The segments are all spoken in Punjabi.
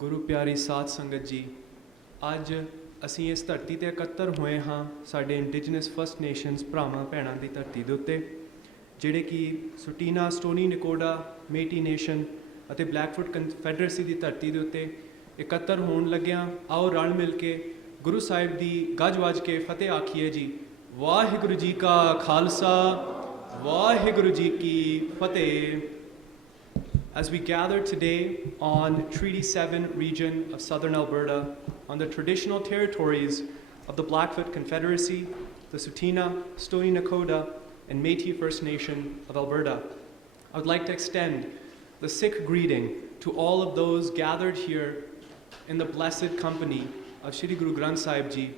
ਗੁਰੂ ਪਿਆਰੀ ਸਾਧ ਸੰਗਤ ਜੀ, ਅੱਜ ਅਸੀਂ ਇਸ ਧਰਤੀ 'ਤੇ ਇਕੱਤਰ ਹੋਏ ਹਾਂ ਸਾਡੇ ਇੰਡੀਜਨਸ ਫਸਟ ਨੇਸ਼ਨਸ ਭਰਾਵਾਂ ਭੈਣਾਂ ਦੀ ਧਰਤੀ ਦੇ ਉੱਤੇ, ਜਿਹੜੇ ਕਿ ਸੁਟੀਨਾ, ਸਟੋਨੀ ਨਿਕੋਡਾ, ਮੇਟੀ ਨੇਸ਼ਨ ਅਤੇ ਬਲੈਕਫੁੱਟ ਕਨਫੈਡਰੇਸੀ ਦੀ ਧਰਤੀ ਦੇ ਉੱਤੇ ਇਕੱਤਰ ਹੋਣ ਲੱਗਿਆਂ। ਆਓ ਰਲ ਮਿਲ ਕੇ ਗੁਰੂ ਸਾਹਿਬ ਦੀ ਗੱਜ ਵੱਜ ਕੇ ਫਤਿਹ ਆਖੀਏ ਜੀ। ਵਾਹਿਗੁਰੂ ਜੀ ਕਾ ਖਾਲਸਾ, ਵਾਹਿਗੁਰੂ ਜੀ ਕੀ ਫਤਿਹ। As we gather today on Treaty 7 region of southern Alberta, on the traditional territories of the Blackfoot Confederacy, the Tsuut'ina, Stoney Nakoda, and Métis First Nation of Alberta, I would like to extend the Sikh greeting to all of those gathered here in the blessed company of Shri Guru Granth Sahib Ji.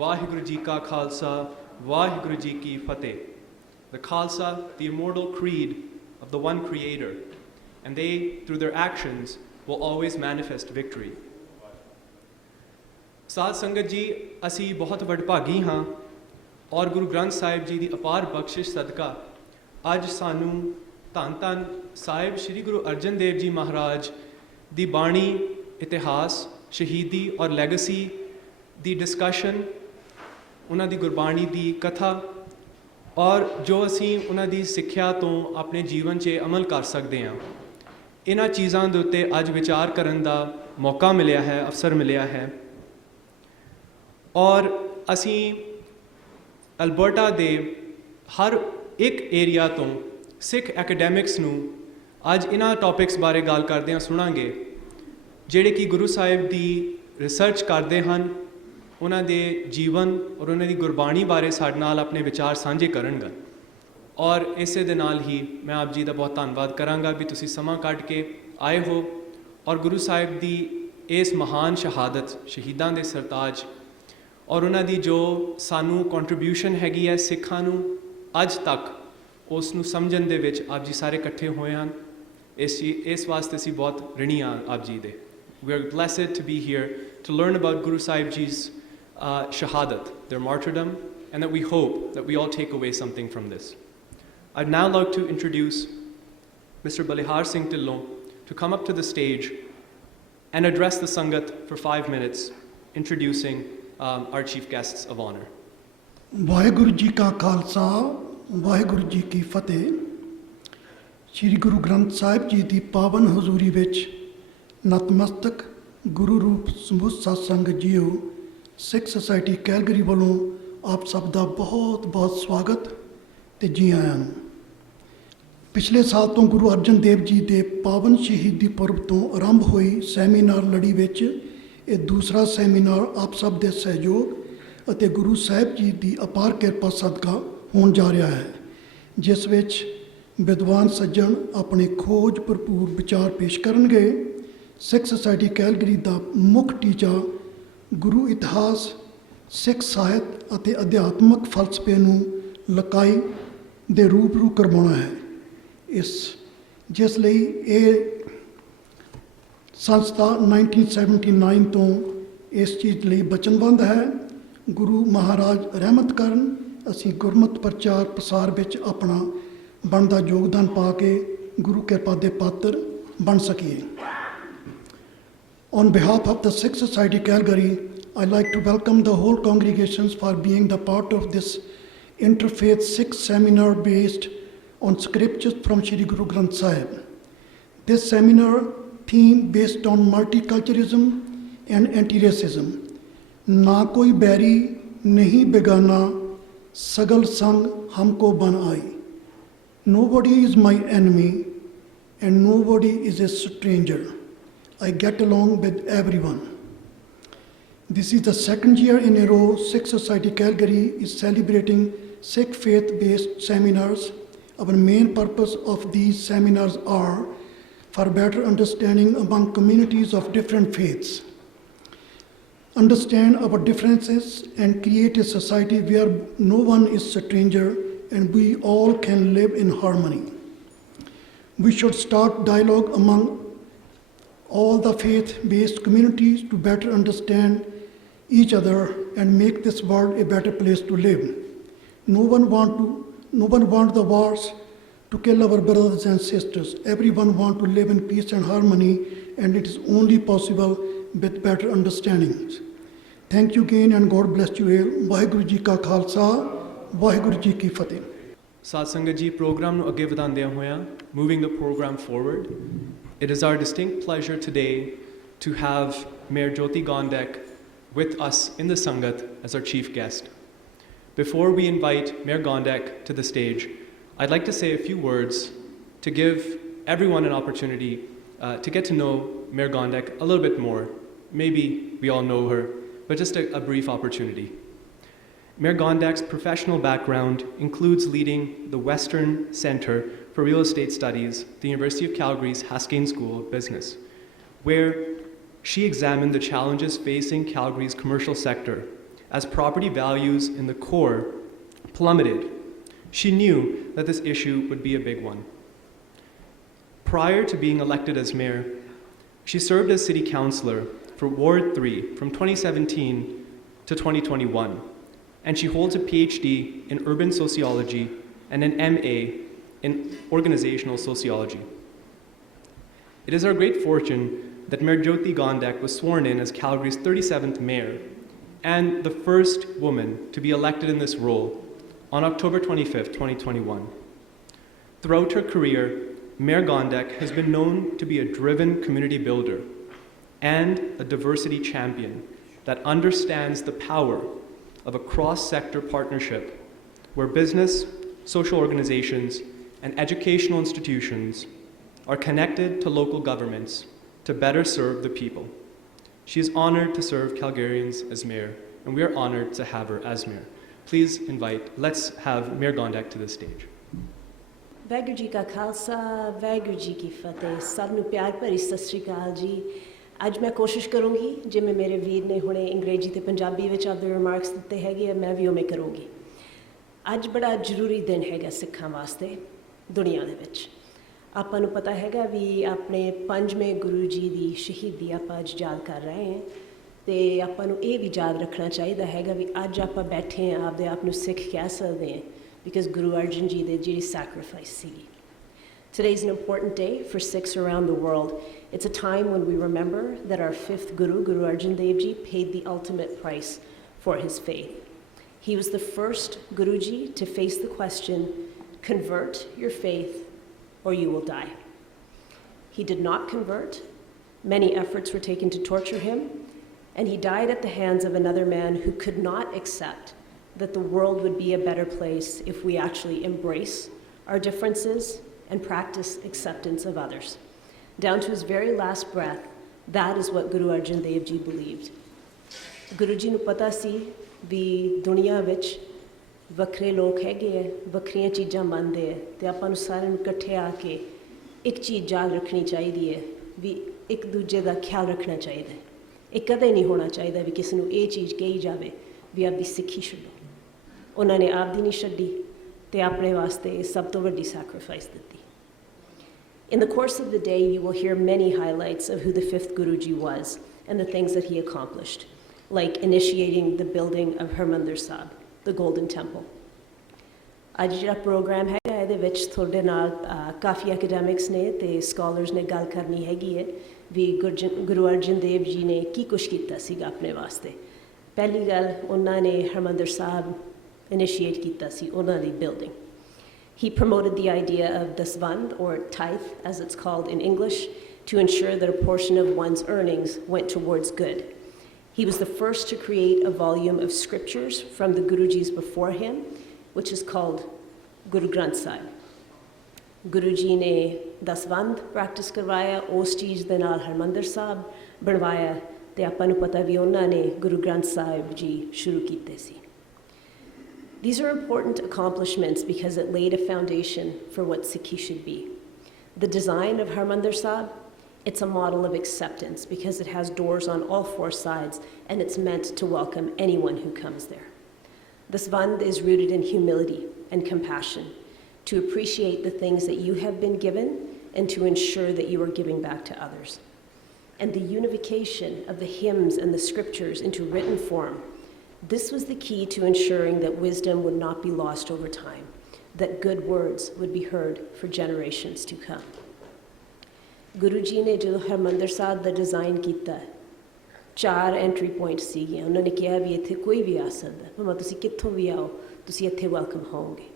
Vaheguru Ji Ka Khalsa, Vaheguru Ji Ki Fateh. The Khalsa, the immortal creed of the one Creator, and they, through their actions, will always manifest victory. ਸਾਧ ਸੰਗਤ ਜੀ, ਅਸੀਂ ਬਹੁਤ ਵਡਭਾਗੀ ਹਾਂ ਔਰ ਗੁਰੂ ਗ੍ਰੰਥ ਸਾਹਿਬ ਜੀ ਦੀ ਅਪਾਰ ਬਖਸ਼ਿਸ਼ ਸਦਕਾ ਅੱਜ ਸਾਨੂੰ ਧੰਨ ਧੰਨ ਸਾਹਿਬ ਸ਼੍ਰੀ ਗੁਰੂ ਅਰਜਨ ਦੇਵ ਜੀ ਮਹਾਰਾਜ ਦੀ ਬਾਣੀ, ਇਤਿਹਾਸ, ਸ਼ਹੀਦੀ ਔਰ ਲੈਗੇਸੀ ਦੀ ਡਿਸਕਸ਼ਨ, ਉਹਨਾਂ ਦੀ ਗੁਰਬਾਣੀ ਦੀ ਕਥਾ ਔਰ ਜੋ ਅਸੀਂ ਉਹਨਾਂ ਦੀ ਸਿੱਖਿਆ ਤੋਂ ਆਪਣੇ ਜੀਵਨ 'ਚ ਅਮਲ ਕਰ ਸਕਦੇ ਹਾਂ, ਇਹਨਾਂ ਚੀਜ਼ਾਂ ਦੇ ਉੱਤੇ ਅੱਜ ਵਿਚਾਰ ਕਰਨ ਦਾ ਮੌਕਾ ਮਿਲਿਆ ਹੈ, ਅਵਸਰ ਮਿਲਿਆ ਹੈ। ਔਰ ਅਸੀਂ ਅਲਬਰਟਾ ਦੇ ਹਰ ਇੱਕ ਏਰੀਆ ਤੋਂ ਸਿੱਖ ਐਕੈਡੈਮਿਕਸ ਨੂੰ ਅੱਜ ਇਹਨਾਂ ਟੌਪਿਕਸ ਬਾਰੇ ਗੱਲ ਕਰਦਿਆਂ ਸੁਣਾਂਗੇ, ਜਿਹੜੇ ਕਿ ਗੁਰੂ ਸਾਹਿਬ ਦੀ ਰਿਸਰਚ ਕਰਦੇ ਹਨ, ਉਹਨਾਂ ਦੇ ਜੀਵਨ ਔਰ ਉਹਨਾਂ ਦੀ ਗੁਰਬਾਣੀ ਬਾਰੇ ਸਾਡੇ ਨਾਲ ਆਪਣੇ ਵਿਚਾਰ ਸਾਂਝੇ ਕਰਨਗੇ। ਔਰ ਇਸੇ ਦੇ ਨਾਲ ਹੀ ਮੈਂ ਆਪ ਜੀ ਦਾ ਬਹੁਤ ਧੰਨਵਾਦ ਕਰਾਂਗਾ ਵੀ ਤੁਸੀਂ ਸਮਾਂ ਕੱਢ ਕੇ ਆਏ ਹੋ ਔਰ ਗੁਰੂ ਸਾਹਿਬ ਦੀ ਇਸ ਮਹਾਨ ਸ਼ਹਾਦਤ, ਸ਼ਹੀਦਾਂ ਦੇ ਸਰਤਾਜ ਔਰ ਉਹਨਾਂ ਦੀ ਜੋ ਸਾਨੂੰ ਕੰਟਰੀਬਿਊਸ਼ਨ ਹੈਗੀ ਹੈ ਸਿੱਖਾਂ ਨੂੰ ਅੱਜ ਤੱਕ, ਉਸ ਨੂੰ ਸਮਝਣ ਦੇ ਵਿੱਚ ਆਪ ਜੀ ਸਾਰੇ ਇਕੱਠੇ ਹੋਏ ਹਨ। ਇਸ ਵਾਸਤੇ ਅਸੀਂ ਬਹੁਤ ਰਿਣੀ ਹਾਂ ਆਪ ਜੀ ਦੇ। We are blessed to be here to learn about Guru Sahib Ji's shahadat, their martyrdom, and that we hope that we all take away something from this. I'd now like to introduce Mr. Balihar Singh Tillon to come up to the stage and address the Sangat for 5 minutes, introducing our chief guests of honor. Waheguru ji ਕਾ ਖਾਲਸਾ, ਵਾਹਿਗੁਰੂ ਜੀ ਕੀ ਫਤਿਹ। ਸ਼੍ਰੀ ਗੁਰੂ ਗ੍ਰੰਥ ਸਾਹਿਬ ਜੀ ਦੀ ਪਾਵਨ ਹਜ਼ੂਰੀ ਵਿੱਚ ਨਤਮਸਤਕ ਗੁਰੂ ਰੂਪ ਸਮੂਹ ਸਤ ਸੰਗਤ ਜੀਓ, ਸਿੱਖ ਸੁਸਾਇਟੀ ਕੈਲਗਰੀ ਵੱਲੋਂ ਆਪ ਸਭ ਦਾ ਬਹੁਤ ਬਹੁਤ ਸਵਾਗਤ ਤੇ ਜੀ ਆਇਆਂ ਨੂੰ। ਪਿਛਲੇ ਸਾਲ ਤੋਂ ਗੁਰੂ ਅਰਜਨ ਦੇਵ ਜੀ ਦੇ ਪਾਵਨ ਸ਼ਹੀਦੀ ਪੁਰਬ ਤੋਂ ਆਰੰਭ ਹੋਈ ਸੈਮੀਨਾਰ ਲੜੀ ਵਿੱਚ ਇਹ ਦੂਸਰਾ ਸੈਮੀਨਾਰ ਆਪ ਸਭ ਦੇ ਸਹਿਯੋਗ ਅਤੇ ਗੁਰੂ ਸਾਹਿਬ ਜੀ ਦੀ ਅਪਾਰ ਕਿਰਪਾ ਸਦਕਾ ਹੋਣ ਜਾ ਰਿਹਾ ਹੈ, ਜਿਸ ਵਿੱਚ ਵਿਦਵਾਨ ਸੱਜਣ ਆਪਣੇ ਖੋਜ ਭਰਪੂਰ ਵਿਚਾਰ ਪੇਸ਼ ਕਰਨਗੇ। ਸਿੱਖ ਸੁਸਾਇਟੀ ਕੈਲਗਰੀ ਦਾ ਮੁੱਖ ਟੀਚਾ ਗੁਰੂ ਇਤਿਹਾਸ, ਸਿੱਖ ਸਾਹਿਤ ਅਤੇ ਅਧਿਆਤਮਕ ਫਲਸਫੇ ਨੂੰ ਲਕਾਈ ਦੇ ਰੂਬਰੂ ਕਰਵਾਉਣਾ ਹੈ। ਜਿਸ ਲਈ ਇਹ ਸੰਸਥਾ 1979 ਤੋਂ ਇਸ ਚੀਜ਼ ਲਈ ਵਚਨਬੱਧ ਹੈ। ਗੁਰੂ ਮਹਾਰਾਜ ਰਹਿਮਤ ਕਰਨ, ਅਸੀਂ ਗੁਰਮਤਿ ਪ੍ਰਚਾਰ ਪ੍ਰਸਾਰ ਵਿੱਚ ਆਪਣਾ ਬਣਦਾ ਯੋਗਦਾਨ ਪਾ ਕੇ ਗੁਰੂ ਕਿਰਪਾ ਦੇ ਪਾਤਰ ਬਣ ਸਕੀਏ। On behalf of the Sikh Society Calgary, I'd like to welcome the whole congregations for being the part of this interfaith Sikh seminar based on scriptures from Shri Guru Granth Sahib. This seminar theme based on multiculturalism and anti-racism. Na koi बैरी नहीं बेगाना, सगल संग हमको बन आई. Nobody is my enemy and nobody is a stranger. I get along with everyone. This is the second year in a row Sikh Society Calgary is celebrating Sikh faith-based seminars. Our main purpose of these seminars are for better understanding among communities of different faiths, understand our differences and create a society where no one is a stranger and we all can live in harmony. We should start dialogue among all the faith-based communities to better understand each other and make this world a better place to live. No one wants the wars to kill our brothers and sisters. Everyone wants to live in peace and harmony, and it is only possible with better understandings. Thank you again, and God bless you all. Waheguru ji ਕਾ ਖਾਲਸਾ, ਵਾਹਿਗੁਰੂ ਜੀ ਕੀ ਫਤਿਹ. ਸਾਧ ਸੰਗਤ ਜੀ, ਪ੍ਰੋਗਰਾਮ ਨੂੰ ਅੱਗੇ ਵਧਾਉਂਦਿਆਂ ਹੋਇਆਂ, moving the program forward, it is our distinct pleasure today to have Mayor Jyoti Gondek with us in the Sangat as our chief guest. Before we invite Mayor Gondek to the stage, I'd like to say a few words to give everyone an opportunity to get to know Mayor Gondek a little bit more. Maybe we all know her, but just a brief opportunity. Mayor Gondek's professional background includes leading the Western Center for Real Estate Studies, the University of Calgary's Haskayne School of Business, where she examined the challenges facing Calgary's commercial sector as property values in the core plummeted. She knew that this issue would be a big one. Prior to being elected as mayor, she served as city councillor for Ward 3 from 2017 to 2021, and she holds a PhD in urban sociology and an MA in organizational sociology. It is our great fortune that Mayor Jyoti Gondek was sworn in as Calgary's 37th mayor and the first woman to be elected in this role on October 25th, 2021. Throughout her career, Mayor Gondek has been known to be a driven community builder and a diversity champion that understands the power of a cross-sector partnership where business, social organizations, and educational institutions are connected to local governments to better serve the people. She is honored to serve Calgarians as mayor, and we are honored to have her as mayor. Please let's have Mayor Gondek to the stage. Waheguru ji ਕਾ ਖਾਲਸਾ, ਵਾਹਿਗੁਰੂ ਜੀ ਕੀ ਫਤਿਹ. ਸਭ ਨੂੰ ਪਿਆਰ ਭਰੀ ਸਤਿ ਸ਼੍ਰੀ ਅਕਾਲ ਜੀ. ਅੱਜ ਮੈਂ ਕੋਸ਼ਿਸ਼ ਕਰੂੰਗੀ, ਜਿਵੇਂ ਮੇਰੇ ਵੀਰ ਨੇ ਹੁਣੇ ਅੰਗਰੇਜ਼ੀ ਤੇ ਪੰਜਾਬੀ ਵਿੱਚ ਆਪਦੇ ਰਿਮਾਰਕਸ ਦਿੱਤੇ ਹੈਗੇ ਆ, ਮੈਂ ਵੀ ਉਵੇਂ ਕਰੂੰਗੀ. ਅੱਜ ਬੜਾ ਜ਼ਰੂਰੀ ਦਿਨ ਹੈਗਾ ਸਿੱਖਾਂ ਵਾਸਤੇ ਦੁਨੀਆ ਦੇ ਵਿੱਚ. ਆਪਾਂ ਨੂੰ ਪਤਾ ਹੈਗਾ ਵੀ ਆਪਣੇ 5ਵੇਂ ਗੁਰੂ ਜੀ ਦੀ ਸ਼ਹੀਦੀ ਆਪਾਂ ਅੱਜ ਯਾਦ ਕਰ ਰਹੇ ਹਾਂ, ਅਤੇ ਆਪਾਂ ਨੂੰ ਇਹ ਵੀ ਯਾਦ ਰੱਖਣਾ ਚਾਹੀਦਾ ਹੈਗਾ ਵੀ ਅੱਜ ਆਪਾਂ ਬੈਠੇ ਹਾਂ, ਆਪਦੇ ਆਪ ਨੂੰ ਸਿੱਖ ਕਹਿ ਸਕਦੇ ਹਾਂ, because Guru Arjun ji ਦੇ ਜਿਹੜੀ sacrifice ਸੀਗੀ. Today is an important day for Sikhs around the world. It's a time when we remember that our 5th Guru, Guru Arjun Dev ji, paid the ultimate price for his faith. He was the first Guruji to face the question, convert your faith or you will die. He did not convert. Many efforts were taken to torture him, and he died at the hands of another man who could not accept that the world would be a better place if we actually embrace our differences and practice acceptance of others. Down to his very last breath, that is what Guru Arjun Dev ji believed. Guru ji ਨੂੰ ਪਤਾ ਸੀ ਵੀ ਦੁਨੀਆ ਵਿੱਚ ਵੱਖਰੇ ਲੋਕ ਹੈਗੇ ਹੈ, ਵੱਖਰੀਆਂ ਚੀਜ਼ਾਂ ਮੰਨਦੇ ਹੈ, ਅਤੇ ਆਪਾਂ ਨੂੰ ਸਾਰਿਆਂ ਨੂੰ ਇਕੱਠੇ ਆ ਕੇ ਇੱਕ ਚੀਜ਼ ਯਾਦ ਰੱਖਣੀ ਚਾਹੀਦੀ ਹੈ ਵੀ ਇੱਕ ਦੂਜੇ ਦਾ ਖਿਆਲ ਰੱਖਣਾ ਚਾਹੀਦਾ ਹੈ. ਇਹ ਕਦੇ ਨਹੀਂ ਹੋਣਾ ਚਾਹੀਦਾ ਵੀ ਕਿਸੇ ਨੂੰ ਇਹ ਚੀਜ਼ ਕਹੀ ਜਾਵੇ ਵੀ ਆਪਦੀ ਸਿੱਖੀ ਛੱਡੋ. ਉਹਨਾਂ ਨੇ ਆਪਦੀ ਨਹੀਂ ਛੱਡੀ ਅਤੇ ਆਪਣੇ ਵਾਸਤੇ ਸਭ ਤੋਂ ਵੱਡੀ ਸੈਕਰੀਫਾਈਸ ਦਿੱਤੀ. In the course of the day, you will hear many highlights of who the 5th Guruji was and the things that he accomplished, like initiating the building of Harmandir Sahib, the Golden Temple. ਅੱਜ ਜਿਹੜਾ ਪ੍ਰੋਗਰਾਮ ਹੈਗਾ ਇਹਦੇ ਵਿੱਚ ਤੁਹਾਡੇ ਨਾਲ ਕਾਫੀ ਐਕੈਡੈਮਿਕਸ ਨੇ ਅਤੇ ਸਕਾਲਰਸ ਨੇ ਗੱਲ ਕਰਨੀ ਹੈਗੀ ਹੈ ਵੀ ਗੁਰੂ ਅਰਜਨ ਦੇਵ ਜੀ ਨੇ ਕੀ ਕੁਛ ਕੀਤਾ ਸੀਗਾ ਆਪਣੇ ਵਾਸਤੇ. ਪਹਿਲੀ ਗੱਲ, ਉਹਨਾਂ ਨੇ ਹਰਮੰਦਰ ਸਾਹਿਬ ਇਨੀਸ਼ੀਏਟ ਕੀਤਾ ਸੀ, ਉਹਨਾਂ ਦੀ building. He promoted the idea of dasvand, or tithe as it's called in English, to ensure that a portion of one's earnings went towards good. He was the first to create a volume of scriptures from the Gurujis before him, which is called Guru Granth Sahib. Guru ji ne dasvand practice karwaya, ਉਸ ਚੀਜ਼ ਦੇ ਨਾਲ ਹਰਮੰਦਰ ਸਾਹਿਬ ਬਣਵਾਇਆ, ਤੇ ਆਪਾਂ ਨੂੰ ਪਤਾ ਵੀ ਉਹਨਾਂ ਨੇ ਗੁਰੂ ਗ੍ਰੰਥ ਸਾਹਿਬ ਜੀ ਸ਼ੁਰੂ ਕੀਤੇ ਸੀ. These are important accomplishments because it laid a foundation for what Sikhi should be. The design of Harmandir Sahib, it's a model of acceptance because it has doors on all 4 sides and it's meant to welcome anyone who comes there. This Vand is rooted in humility and compassion, to appreciate the things that you have been given and to ensure that you are giving back to others. And the unification of the hymns and the scriptures into written form, this was the key to ensuring that wisdom would not be lost over time. that good words would be heard for generations to come. Guru Ji ne ਜਦੋਂ ਹਰਮੰਦਰ ਸਾਹਿਬ ਦਾ ਡਿਜ਼ਾਈਨ ਕੀਤਾ 4 ਐਂਟਰੀ ਪੁਆਇੰਟ ਸੀਗੀਆਂ ਉਹਨਾਂ ਨੇ ਕਿਹਾ ਵੀ ਇੱਥੇ ਕੋਈ ਵੀ ਆ ਸਕਦਾ ਭਾਵੇਂ ਤੁਸੀਂ ਕਿੱਥੋਂ ਵੀ ਆਓ ਤੁਸੀਂ ਇੱਥੇ ਵੈਲਕਮ ਹੋਵੋਗੇ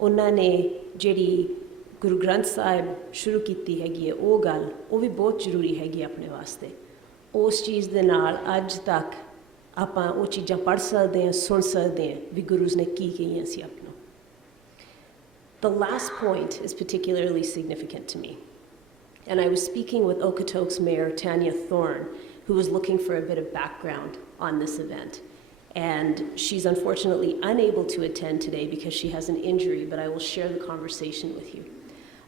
ਉਹਨਾਂ ਨੇ ਜਿਹੜੀ ਗੁਰੂ ਗ੍ਰੰਥ ਸਾਹਿਬ ਸ਼ੁਰੂ ਕੀਤੀ ਹੈਗੀ ਹੈ ਉਹ ਗੱਲ ਉਹ ਵੀ ਬਹੁਤ ਜ਼ਰੂਰੀ ਹੈਗੀ ਆਪਣੇ ਵਾਸਤੇ ਉਸ ਚੀਜ਼ ਦੇ ਨਾਲ ਅੱਜ ਤੱਕ ਆਪਾਂ ਉਹ ਚੀਜ਼ਾਂ ਪੜ੍ਹ ਸਕਦੇ ਹਾਂ ਸੁਣ ਸਕਦੇ ਹਾਂ ਵੀ ਗੁਰੂਜ਼ ਨੇ ਕੀ ਕਹੀਆਂ ਸੀ ਆਪ ਨੂੰ The last point is particularly significant to me. And I was speaking with Okotoks Mayor Tanya Thorne, who was looking for a bit of background on this event. And she's unfortunately unable to attend today because she has an injury, but I will share the conversation with you.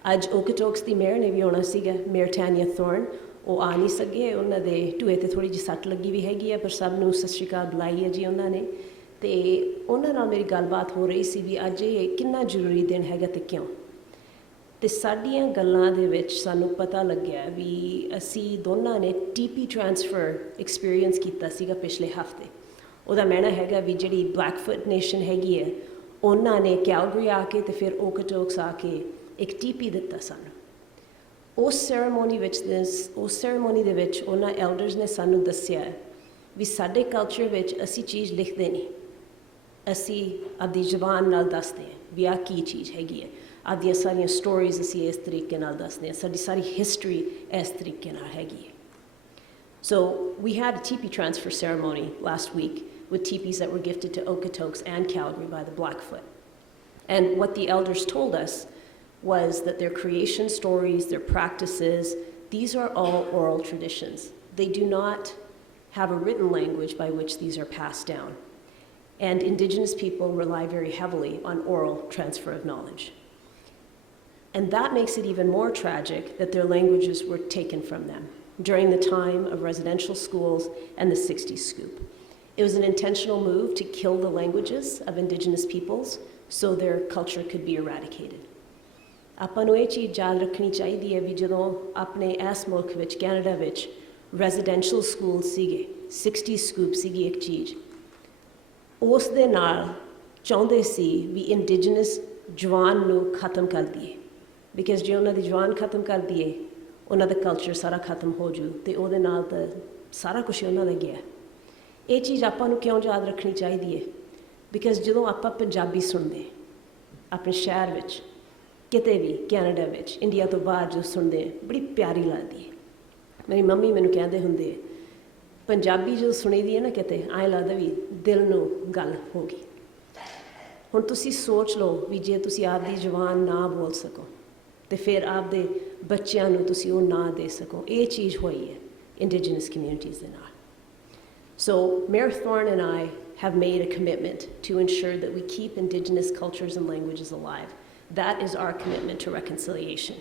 Aj Okotoks the mayor ne vi auna siga Mayor Tanya Thorne ਉਹ ਆ ਨਹੀਂ ਸਕੇ ਉਹਨਾਂ ਦੇ ਢੂਏ 'ਤੇ ਥੋੜ੍ਹੀ ਜਿਹੀ ਸੱਟ ਲੱਗੀ ਵੀ ਹੈਗੀ ਹੈ ਪਰ ਸਭ ਨੂੰ ਸਤਿ ਸ਼੍ਰੀ ਅਕਾਲ ਬੁਲਾਈ ਹੈ ਜੀ ਉਹਨਾਂ ਨੇ ਅਤੇ ਉਹਨਾਂ ਨਾਲ ਮੇਰੀ ਗੱਲਬਾਤ ਹੋ ਰਹੀ ਸੀ ਵੀ ਅੱਜ ਇਹ ਕਿੰਨਾ ਜ਼ਰੂਰੀ ਦਿਨ ਹੈਗਾ ਅਤੇ ਕਿਉਂ ਅਤੇ ਸਾਡੀਆਂ ਗੱਲਾਂ ਦੇ ਵਿੱਚ ਸਾਨੂੰ ਪਤਾ ਲੱਗਿਆ ਵੀ ਅਸੀਂ ਦੋਨਾਂ ਨੇ TP ਟ੍ਰਾਂਸਫਰ ਐਕਸਪੀਰੀਅੰਸ ਕੀਤਾ ਸੀਗਾ ਪਿਛਲੇ ਹਫ਼ਤੇ ਉਹਦਾ ਕਹਿਣਾ ਹੈਗਾ ਵੀ ਜਿਹੜੀ ਬਲੈਕਫੁੱਟ ਨੇਸ਼ਨ ਹੈਗੀ ਹੈ ਉਹਨਾਂ ਨੇ ਕੈਲਗਰੀ ਆ ਕੇ ਅਤੇ ਫਿਰ ਓਕੋਟੋਕਸ ਆ ਕੇ ਇੱਕ TP ਦਿੱਤਾ ਸਾਨੂੰ ਉਸ ਸੈਰੇਮੋਨੀ ਦੇ ਵਿੱਚ ਉਹਨਾਂ ਐਲਡਰਸ ਨੇ ਸਾਨੂੰ ਦੱਸਿਆ ਵੀ ਸਾਡੇ ਕਲਚਰ ਵਿੱਚ ਅਸੀਂ ਚੀਜ਼ ਲਿਖਦੇ ਨਹੀਂ ਅਸੀਂ ਆਪਦੀ ਜ਼ੁਬਾਨ ਨਾਲ ਦੱਸਦੇ ਹਾਂ ਵੀ ਆਹ ਕੀ ਚੀਜ਼ ਹੈਗੀ ਹੈ ਆਪਦੀਆਂ ਸਾਰੀਆਂ ਸਟੋਰੀਜ਼ ਅਸੀਂ ਇਸ ਤਰੀਕੇ ਨਾਲ ਦੱਸਦੇ ਹਾਂ ਸਾਡੀ ਸਾਰੀ ਹਿਸਟਰੀ ਇਸ ਤਰੀਕੇ ਨਾਲ ਹੈਗੀ ਹੈ So we had a TP transfer ceremony last week with TPs that were gifted to Okotoks and Calgary by the Blackfoot. And what the elders told us was that their creation stories, their practices, these are all oral traditions. They do not have a written language by which these are passed down. And Indigenous people rely very heavily on oral transfer of knowledge. And that makes it even more tragic that their languages were taken from them during the time of residential schools and the 60s scoop. It was an intentional move to kill the languages of Indigenous peoples so their culture could be eradicated. ਆਪਾਂ ਨੂੰ ਇਹ ਚੀਜ਼ ਯਾਦ ਰੱਖਣੀ ਚਾਹੀਦੀ ਹੈ ਵੀ ਜਦੋਂ ਆਪਣੇ ਇਸ ਮੁਲਕ ਵਿੱਚ ਕੈਨੇਡਾ ਵਿੱਚ ਰੈਜ਼ੀਡੈਂਸ਼ੀਅਲ ਸਕੂਲ ਸੀਗੇ 60 ਸਕੂਪ ਸੀਗੀ ਇੱਕ ਚੀਜ਼ ਉਸ ਦੇ ਨਾਲ ਚਾਹੁੰਦੇ ਸੀ ਵੀ ਇੰਡੀਜਨਸ ਜਵਾਨ ਨੂੰ ਖਤਮ ਕਰ ਦਈਏ ਬਿਕਾਜ਼ ਜੇ ਉਹਨਾਂ ਦੀ ਜਵਾਨ ਖਤਮ ਕਰ ਦਈਏ ਉਹਨਾਂ ਦਾ ਕਲਚਰ ਸਾਰਾ ਖਤਮ ਹੋ ਜੂ ਅਤੇ ਉਹਦੇ ਨਾਲ ਤਾਂ ਸਾਰਾ ਕੁਛ ਉਹਨਾਂ ਦਾ ਗਿਆ ਇਹ ਚੀਜ਼ ਆਪਾਂ ਨੂੰ ਕਿਉਂ ਯਾਦ ਰੱਖਣੀ ਚਾਹੀਦੀ ਹੈ ਬਿਕਾਜ਼ ਜਦੋਂ ਆਪਾਂ ਪੰਜਾਬੀ ਸੁਣਦੇ ਆਪਣੇ ਸ਼ਹਿਰ ਵਿੱਚ ਕਿਤੇ ਵੀ ਕੈਨੇਡਾ ਵਿੱਚ ਇੰਡੀਆ ਤੋਂ ਬਾਹਰ ਜੋ ਸੁਣਦੇ ਬੜੀ ਪਿਆਰੀ ਲੱਗਦੀ ਹੈ ਮੇਰੀ ਮੰਮੀ ਮੈਨੂੰ ਕਹਿੰਦੇ ਹੁੰਦੇ ਪੰਜਾਬੀ ਜਦੋਂ ਸੁਣੀ ਦੀ ਹੈ ਨਾ ਕਿਤੇ ਐਂ ਲੱਗਦਾ ਵੀ ਦਿਲ ਨੂੰ ਗੱਲ ਹੋ ਗਈ ਹੁਣ ਤੁਸੀਂ ਸੋਚ ਲਓ ਵੀ ਜੇ ਤੁਸੀਂ ਆਪਦੀ ਜ਼ੁਬਾਨ ਨਾ ਬੋਲ ਸਕੋ ਅਤੇ ਫਿਰ ਆਪਦੇ ਬੱਚਿਆਂ ਨੂੰ ਤੁਸੀਂ ਉਹ ਨਾ ਦੇ ਸਕੋ ਇਹ ਚੀਜ਼ ਹੋਈ ਹੈ ਇੰਡੀਜਨਸ ਕਮਿਊਨਿਟੀਜ਼ ਦੇ ਨਾਲ So Mayor Thorne and I have made a commitment to ensure that we keep Indigenous cultures and languages alive. That is our commitment to reconciliation.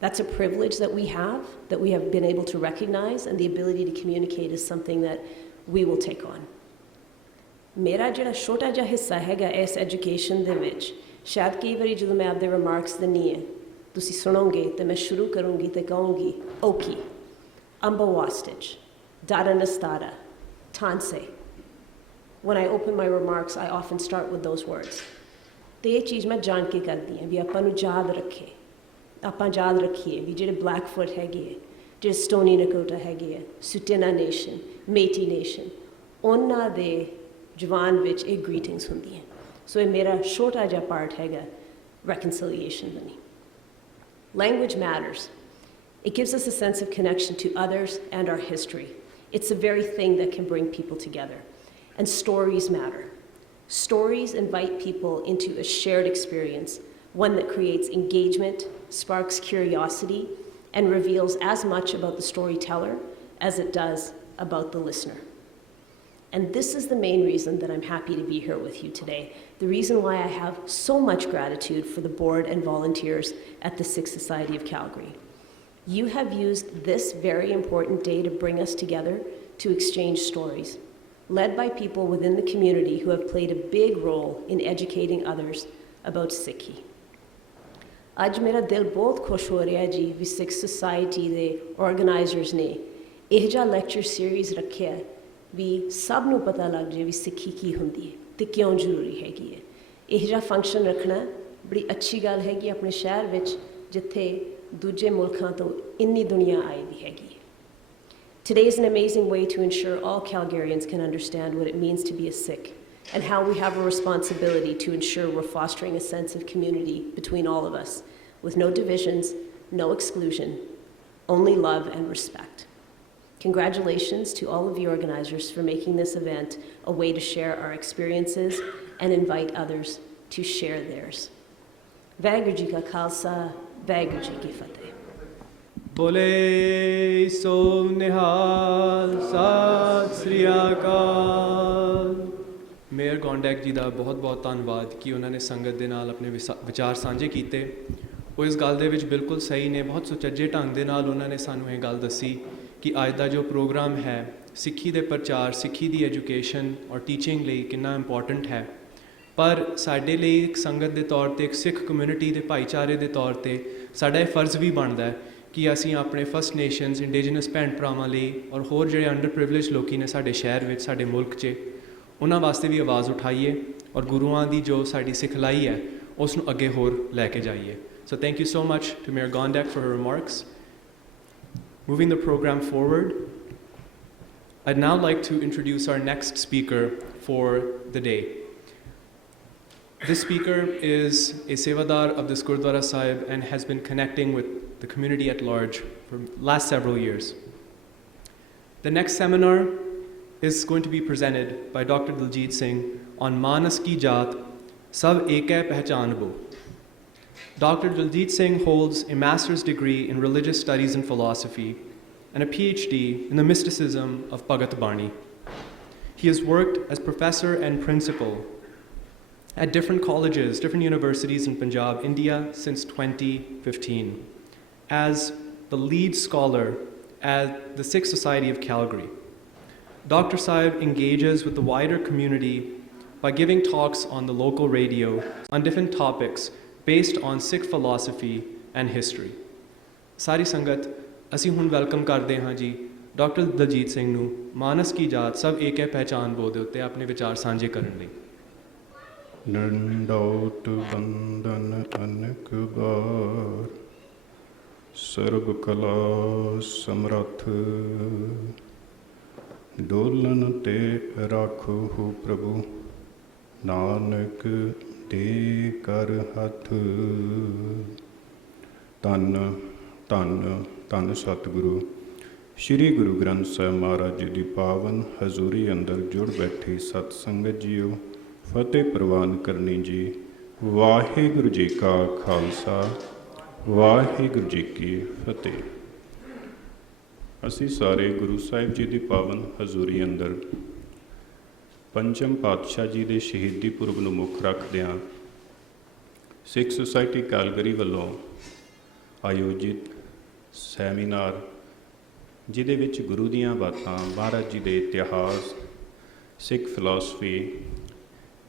That's a privilege that we have been able to recognize, and the ability to communicate is something that we will take on. ਮੇਰਾ ਜਿਹੜਾ ਛੋਟਾ ਜਿਹਾ ਹਿੱਸਾ ਹੈਗਾ ਇਸ ਐਜੂਕੇਸ਼ਨ ਦੇ ਵਿੱਚ ਸ਼ਾਇਦ ਕਈ ਵਾਰੀ ਜਦੋਂ ਮੈਂ ਆਪਦੇ ਰਿਮਾਰਕਸ ਦਿੰਦੀ ਹਾਂ ਤੁਸੀਂ ਸੁਣੋਗੇ ਤਾਂ ਮੈਂ ਸ਼ੁਰੂ ਕਰੂੰਗੀ ਅਤੇ ਕਹੂੰਗੀ okay ਅੰਬਵਾਸਟਿਚ ਡਾਰਾ ਨਸਤਾਰਾ Tanse. When I open my remarks, I often start with those words. ਤੇ ਇਹ ਚੀਜ਼ ਮੈਂ ਜਾਣ ਕੇ ਕਰਦੀ ਹਾਂ ਵੀ ਆਪਾਂ ਨੂੰ ਯਾਦ ਰੱਖੇ ਆਪਾਂ ਯਾਦ ਰੱਖੀਏ ਵੀ ਜਿਹੜੇ ਬਲੈਕਫੁੱਟ ਹੈਗੇ ਹੈ ਜਿਹੜੇ ਸਟੋਨੀ ਨਕੋਟਾ ਹੈਗੇ ਹੈ ਸੁਟੇਨਾ ਨੇਸ਼ਨ ਮੇਟੀ ਨੇਸ਼ਨ ਉਹਨਾਂ ਦੇ ਜ਼ੁਬਾਨ ਵਿੱਚ ਇਹ ਗ੍ਰੀਟਿੰਗਸ ਹੁੰਦੀਆਂ ਸੋ ਇਹ ਮੇਰਾ ਛੋਟਾ ਜਿਹਾ ਪਾਰਟ ਹੈਗਾ reconciliation ਬਣੀ Language matters. It gives us a sense of connection to others and our history. It's the very thing that can bring people together. And stories matter. Stories invite people into a shared experience, one that creates engagement, sparks curiosity, and reveals as much about the storyteller as it does about the listener. And this is the main reason that I'm happy to be here with you today. The reason why I have so much gratitude for the board and volunteers at the Sikh Society of Calgary. You have used this very important day to bring us together to exchange stories, led by people within the community who have played a big role in educating others about Sikhi. ਅੱਜ ਮੇਰਾ ਦਿਲ ਬਹੁਤ ਖੁਸ਼ ਹੋ ਰਿਹਾ ਜੀ ਵੀ ਸਿੱਖ ਸੁਸਾਇਟੀ ਦੇ ਆਰਗੇਨਾਈਜ਼ਰਸ ਨੇ ਇਹ ਜਿਹਾ ਲੈਕਚਰ ਸੀਰੀਜ਼ ਰੱਖਿਆ ਵੀ ਸਭ ਨੂੰ ਪਤਾ ਲੱਗ ਜਾਏ ਵੀ ਸਿੱਖੀ ਕੀ ਹੁੰਦੀ ਹੈ ਅਤੇ ਕਿਉਂ ਜ਼ਰੂਰੀ ਹੈਗੀ ਹੈ ਇਹ ਜਿਹਾ ਫੰਕਸ਼ਨ ਰੱਖਣਾ ਬੜੀ ਅੱਛੀ ਗੱਲ ਹੈਗੀ ਆਪਣੇ ਸ਼ਹਿਰ ਵਿੱਚ ਜਿੱਥੇ ਦੂਜੇ ਮੁਲਕਾਂ ਤੋਂ ਇੰਨੀ ਦੁਨੀਆ ਆਈ ਦੀ ਹੈਗੀ ਹੈ। Today is an amazing way to ensure all Calgarians can understand what it means to be a Sikh and how we have a responsibility to ensure we're fostering a sense of community between all of us with no divisions, no exclusion, only love and respect. Congratulations to all of the organizers for making this event a way to share our experiences and invite others to share theirs. Vaheguru Ji Ka Khalsa, Vaheguru Ji Ki Fateh. ਬੋਲੇ ਸੋ ਨਿਹਾਲ, ਸਤਿ ਸ੍ਰੀ ਅਕਾਲ। ਮੇਅਰ ਗੌਂਡੈਕ ਜੀ ਦਾ ਬਹੁਤ ਬਹੁਤ ਧੰਨਵਾਦ ਕਿ ਉਹਨਾਂ ਨੇ ਸੰਗਤ ਦੇ ਨਾਲ ਆਪਣੇ ਵਿਚਾਰ ਸਾਂਝੇ ਕੀਤੇ। ਉਹ ਇਸ ਗੱਲ ਦੇ ਵਿੱਚ ਬਿਲਕੁਲ ਸਹੀ ਨੇ। ਬਹੁਤ ਸੁਚੱਜੇ ਢੰਗ ਦੇ ਨਾਲ ਉਹਨਾਂ ਨੇ ਸਾਨੂੰ ਇਹ ਗੱਲ ਦੱਸੀ ਕਿ ਅੱਜ ਦਾ ਜੋ ਪ੍ਰੋਗਰਾਮ ਹੈ ਸਿੱਖੀ ਦੇ ਪ੍ਰਚਾਰ, ਸਿੱਖੀ ਦੀ ਐਜੂਕੇਸ਼ਨ ਔਰ ਟੀਚਿੰਗ ਲਈ ਕਿੰਨਾ ਇੰਪੋਰਟੈਂਟ ਹੈ। ਪਰ ਸਾਡੇ ਲਈ ਇੱਕ ਸੰਗਤ ਦੇ ਤੌਰ 'ਤੇ, ਇੱਕ ਸਿੱਖ ਕਮਿਊਨਿਟੀ ਦੇ ਭਾਈਚਾਰੇ ਦੇ ਤੌਰ 'ਤੇ ਸਾਡਾ ਇਹ ਫਰਜ਼ ਵੀ ਬਣਦਾ ਹੈ ਕਿ ਅਸੀਂ ਆਪਣੇ ਫਸਟ ਨੇਸ਼ਨਸ, ਇੰਡੀਜਨਸ ਭੈਣ ਭਰਾਵਾਂ ਲਈ ਔਰ ਹੋਰ ਜਿਹੜੇ ਅੰਡਰ ਪ੍ਰਿਵਿਲੇਜ ਲੋਕੀ ਨੇ ਸਾਡੇ ਸ਼ਹਿਰ ਵਿੱਚ, ਸਾਡੇ ਮੁਲਕ 'ਚ, ਉਹਨਾਂ ਵਾਸਤੇ ਵੀ ਆਵਾਜ਼ ਉਠਾਈਏ ਔਰ ਗੁਰੂਆਂ ਦੀ ਜੋ ਸਾਡੀ ਸਿਖਲਾਈ ਹੈ ਉਸ ਨੂੰ ਅੱਗੇ ਹੋਰ ਲੈ ਕੇ ਜਾਈਏ। So thank you so much to mayor Gondek for her remarks. Moving the program forward, I'd now like to introduce our next speaker for the day. This speaker is a sevadar of this Gurdwara Sahib and has been connecting with the community at large for the last several years. The next seminar is going to be presented by Dr. Diljit Singh on Manas Ki Jaat, Sab Ek Hai Pehchan Bo. Dr. Diljit Singh holds a master's degree in religious studies and philosophy and a PhD in the mysticism of Bhagat Bani. He has worked as professor and principal at different colleges, different universities in Punjab, India since 2015, as the lead scholar at the Sikh Society of Calgary. Dr. Sahib engages with the wider community by giving talks on the local radio on different topics based on Sikh philosophy and history. Sari Sangat, ਅਸੀਂ ਹੁਣ ਵੈਲਕਮ ਕਰਦੇ ਹਾਂ ਜੀ ਡਾਕਟਰ ਦਲਜੀਤ ਸਿੰਘ ਨੂੰ ਮਾਨਸ ਕੀ ਜਾਤ ਸਭ ਏਕ ਹੈ ਪਹਿਚਾਨ ਬੋ ਦੇ ਉੱਤੇ ਆਪਣੇ ਵਿਚਾਰ ਸਾਂਝੇ ਕਰਨ ਲਈ। ਡੰਡੌਤ ਬੰਦਨ ਅਨਕ ਬਾਰ, ਸਰਬ ਕਲਾ ਸਮਰੱਥ, ਡੋਲਨ ਤੇ ਰਾਖੋ ਹੋ ਪ੍ਰਭੂ, ਨਾਨਕ ਦੇ ਕਰ ਹੱਥ। ਧੰਨ ਧੰਨ ਧੰਨ ਸਤਿਗੁਰੂ ਸ਼੍ਰੀ ਗੁਰੂ ਗ੍ਰੰਥ ਸਾਹਿਬ ਮਹਾਰਾਜ ਜੀ ਦੀ ਪਾਵਨ ਹਜ਼ੂਰੀ ਅੰਦਰ ਜੁੜ ਬੈਠੀ ਸਤ ਸੰਗਤ ਜੀਓ, ਫਤਿਹ ਪ੍ਰਵਾਨ ਕਰਨੀ ਜੀ। ਵਾਹਿਗੁਰੂ ਜੀ ਕਾ ਖਾਲਸਾ, ਵਾਹਿਗੁਰੂ ਜੀ ਕੀ ਫਤਿਹ। ਅਸੀਂ ਸਾਰੇ ਗੁਰੂ ਸਾਹਿਬ ਜੀ ਦੀ ਪਾਵਨ ਹਜ਼ੂਰੀ ਅੰਦਰ ਪੰਚਮ ਪਾਤਸ਼ਾਹ ਜੀ ਦੇ ਸ਼ਹੀਦੀ ਪੁਰਬ ਨੂੰ ਮੁੱਖ ਰੱਖਦਿਆਂ ਸਿੱਖ ਸੁਸਾਇਟੀ ਕੈਲਗਰੀ ਵੱਲੋਂ ਆਯੋਜਿਤ ਸੈਮੀਨਾਰ, ਜਿਹਦੇ ਵਿੱਚ ਗੁਰੂ ਦੀਆਂ ਬਾਤਾਂ, ਮਹਾਰਾਜ ਜੀ ਦੇ ਇਤਿਹਾਸ, ਸਿੱਖ ਫਿਲਾਸਫੀ,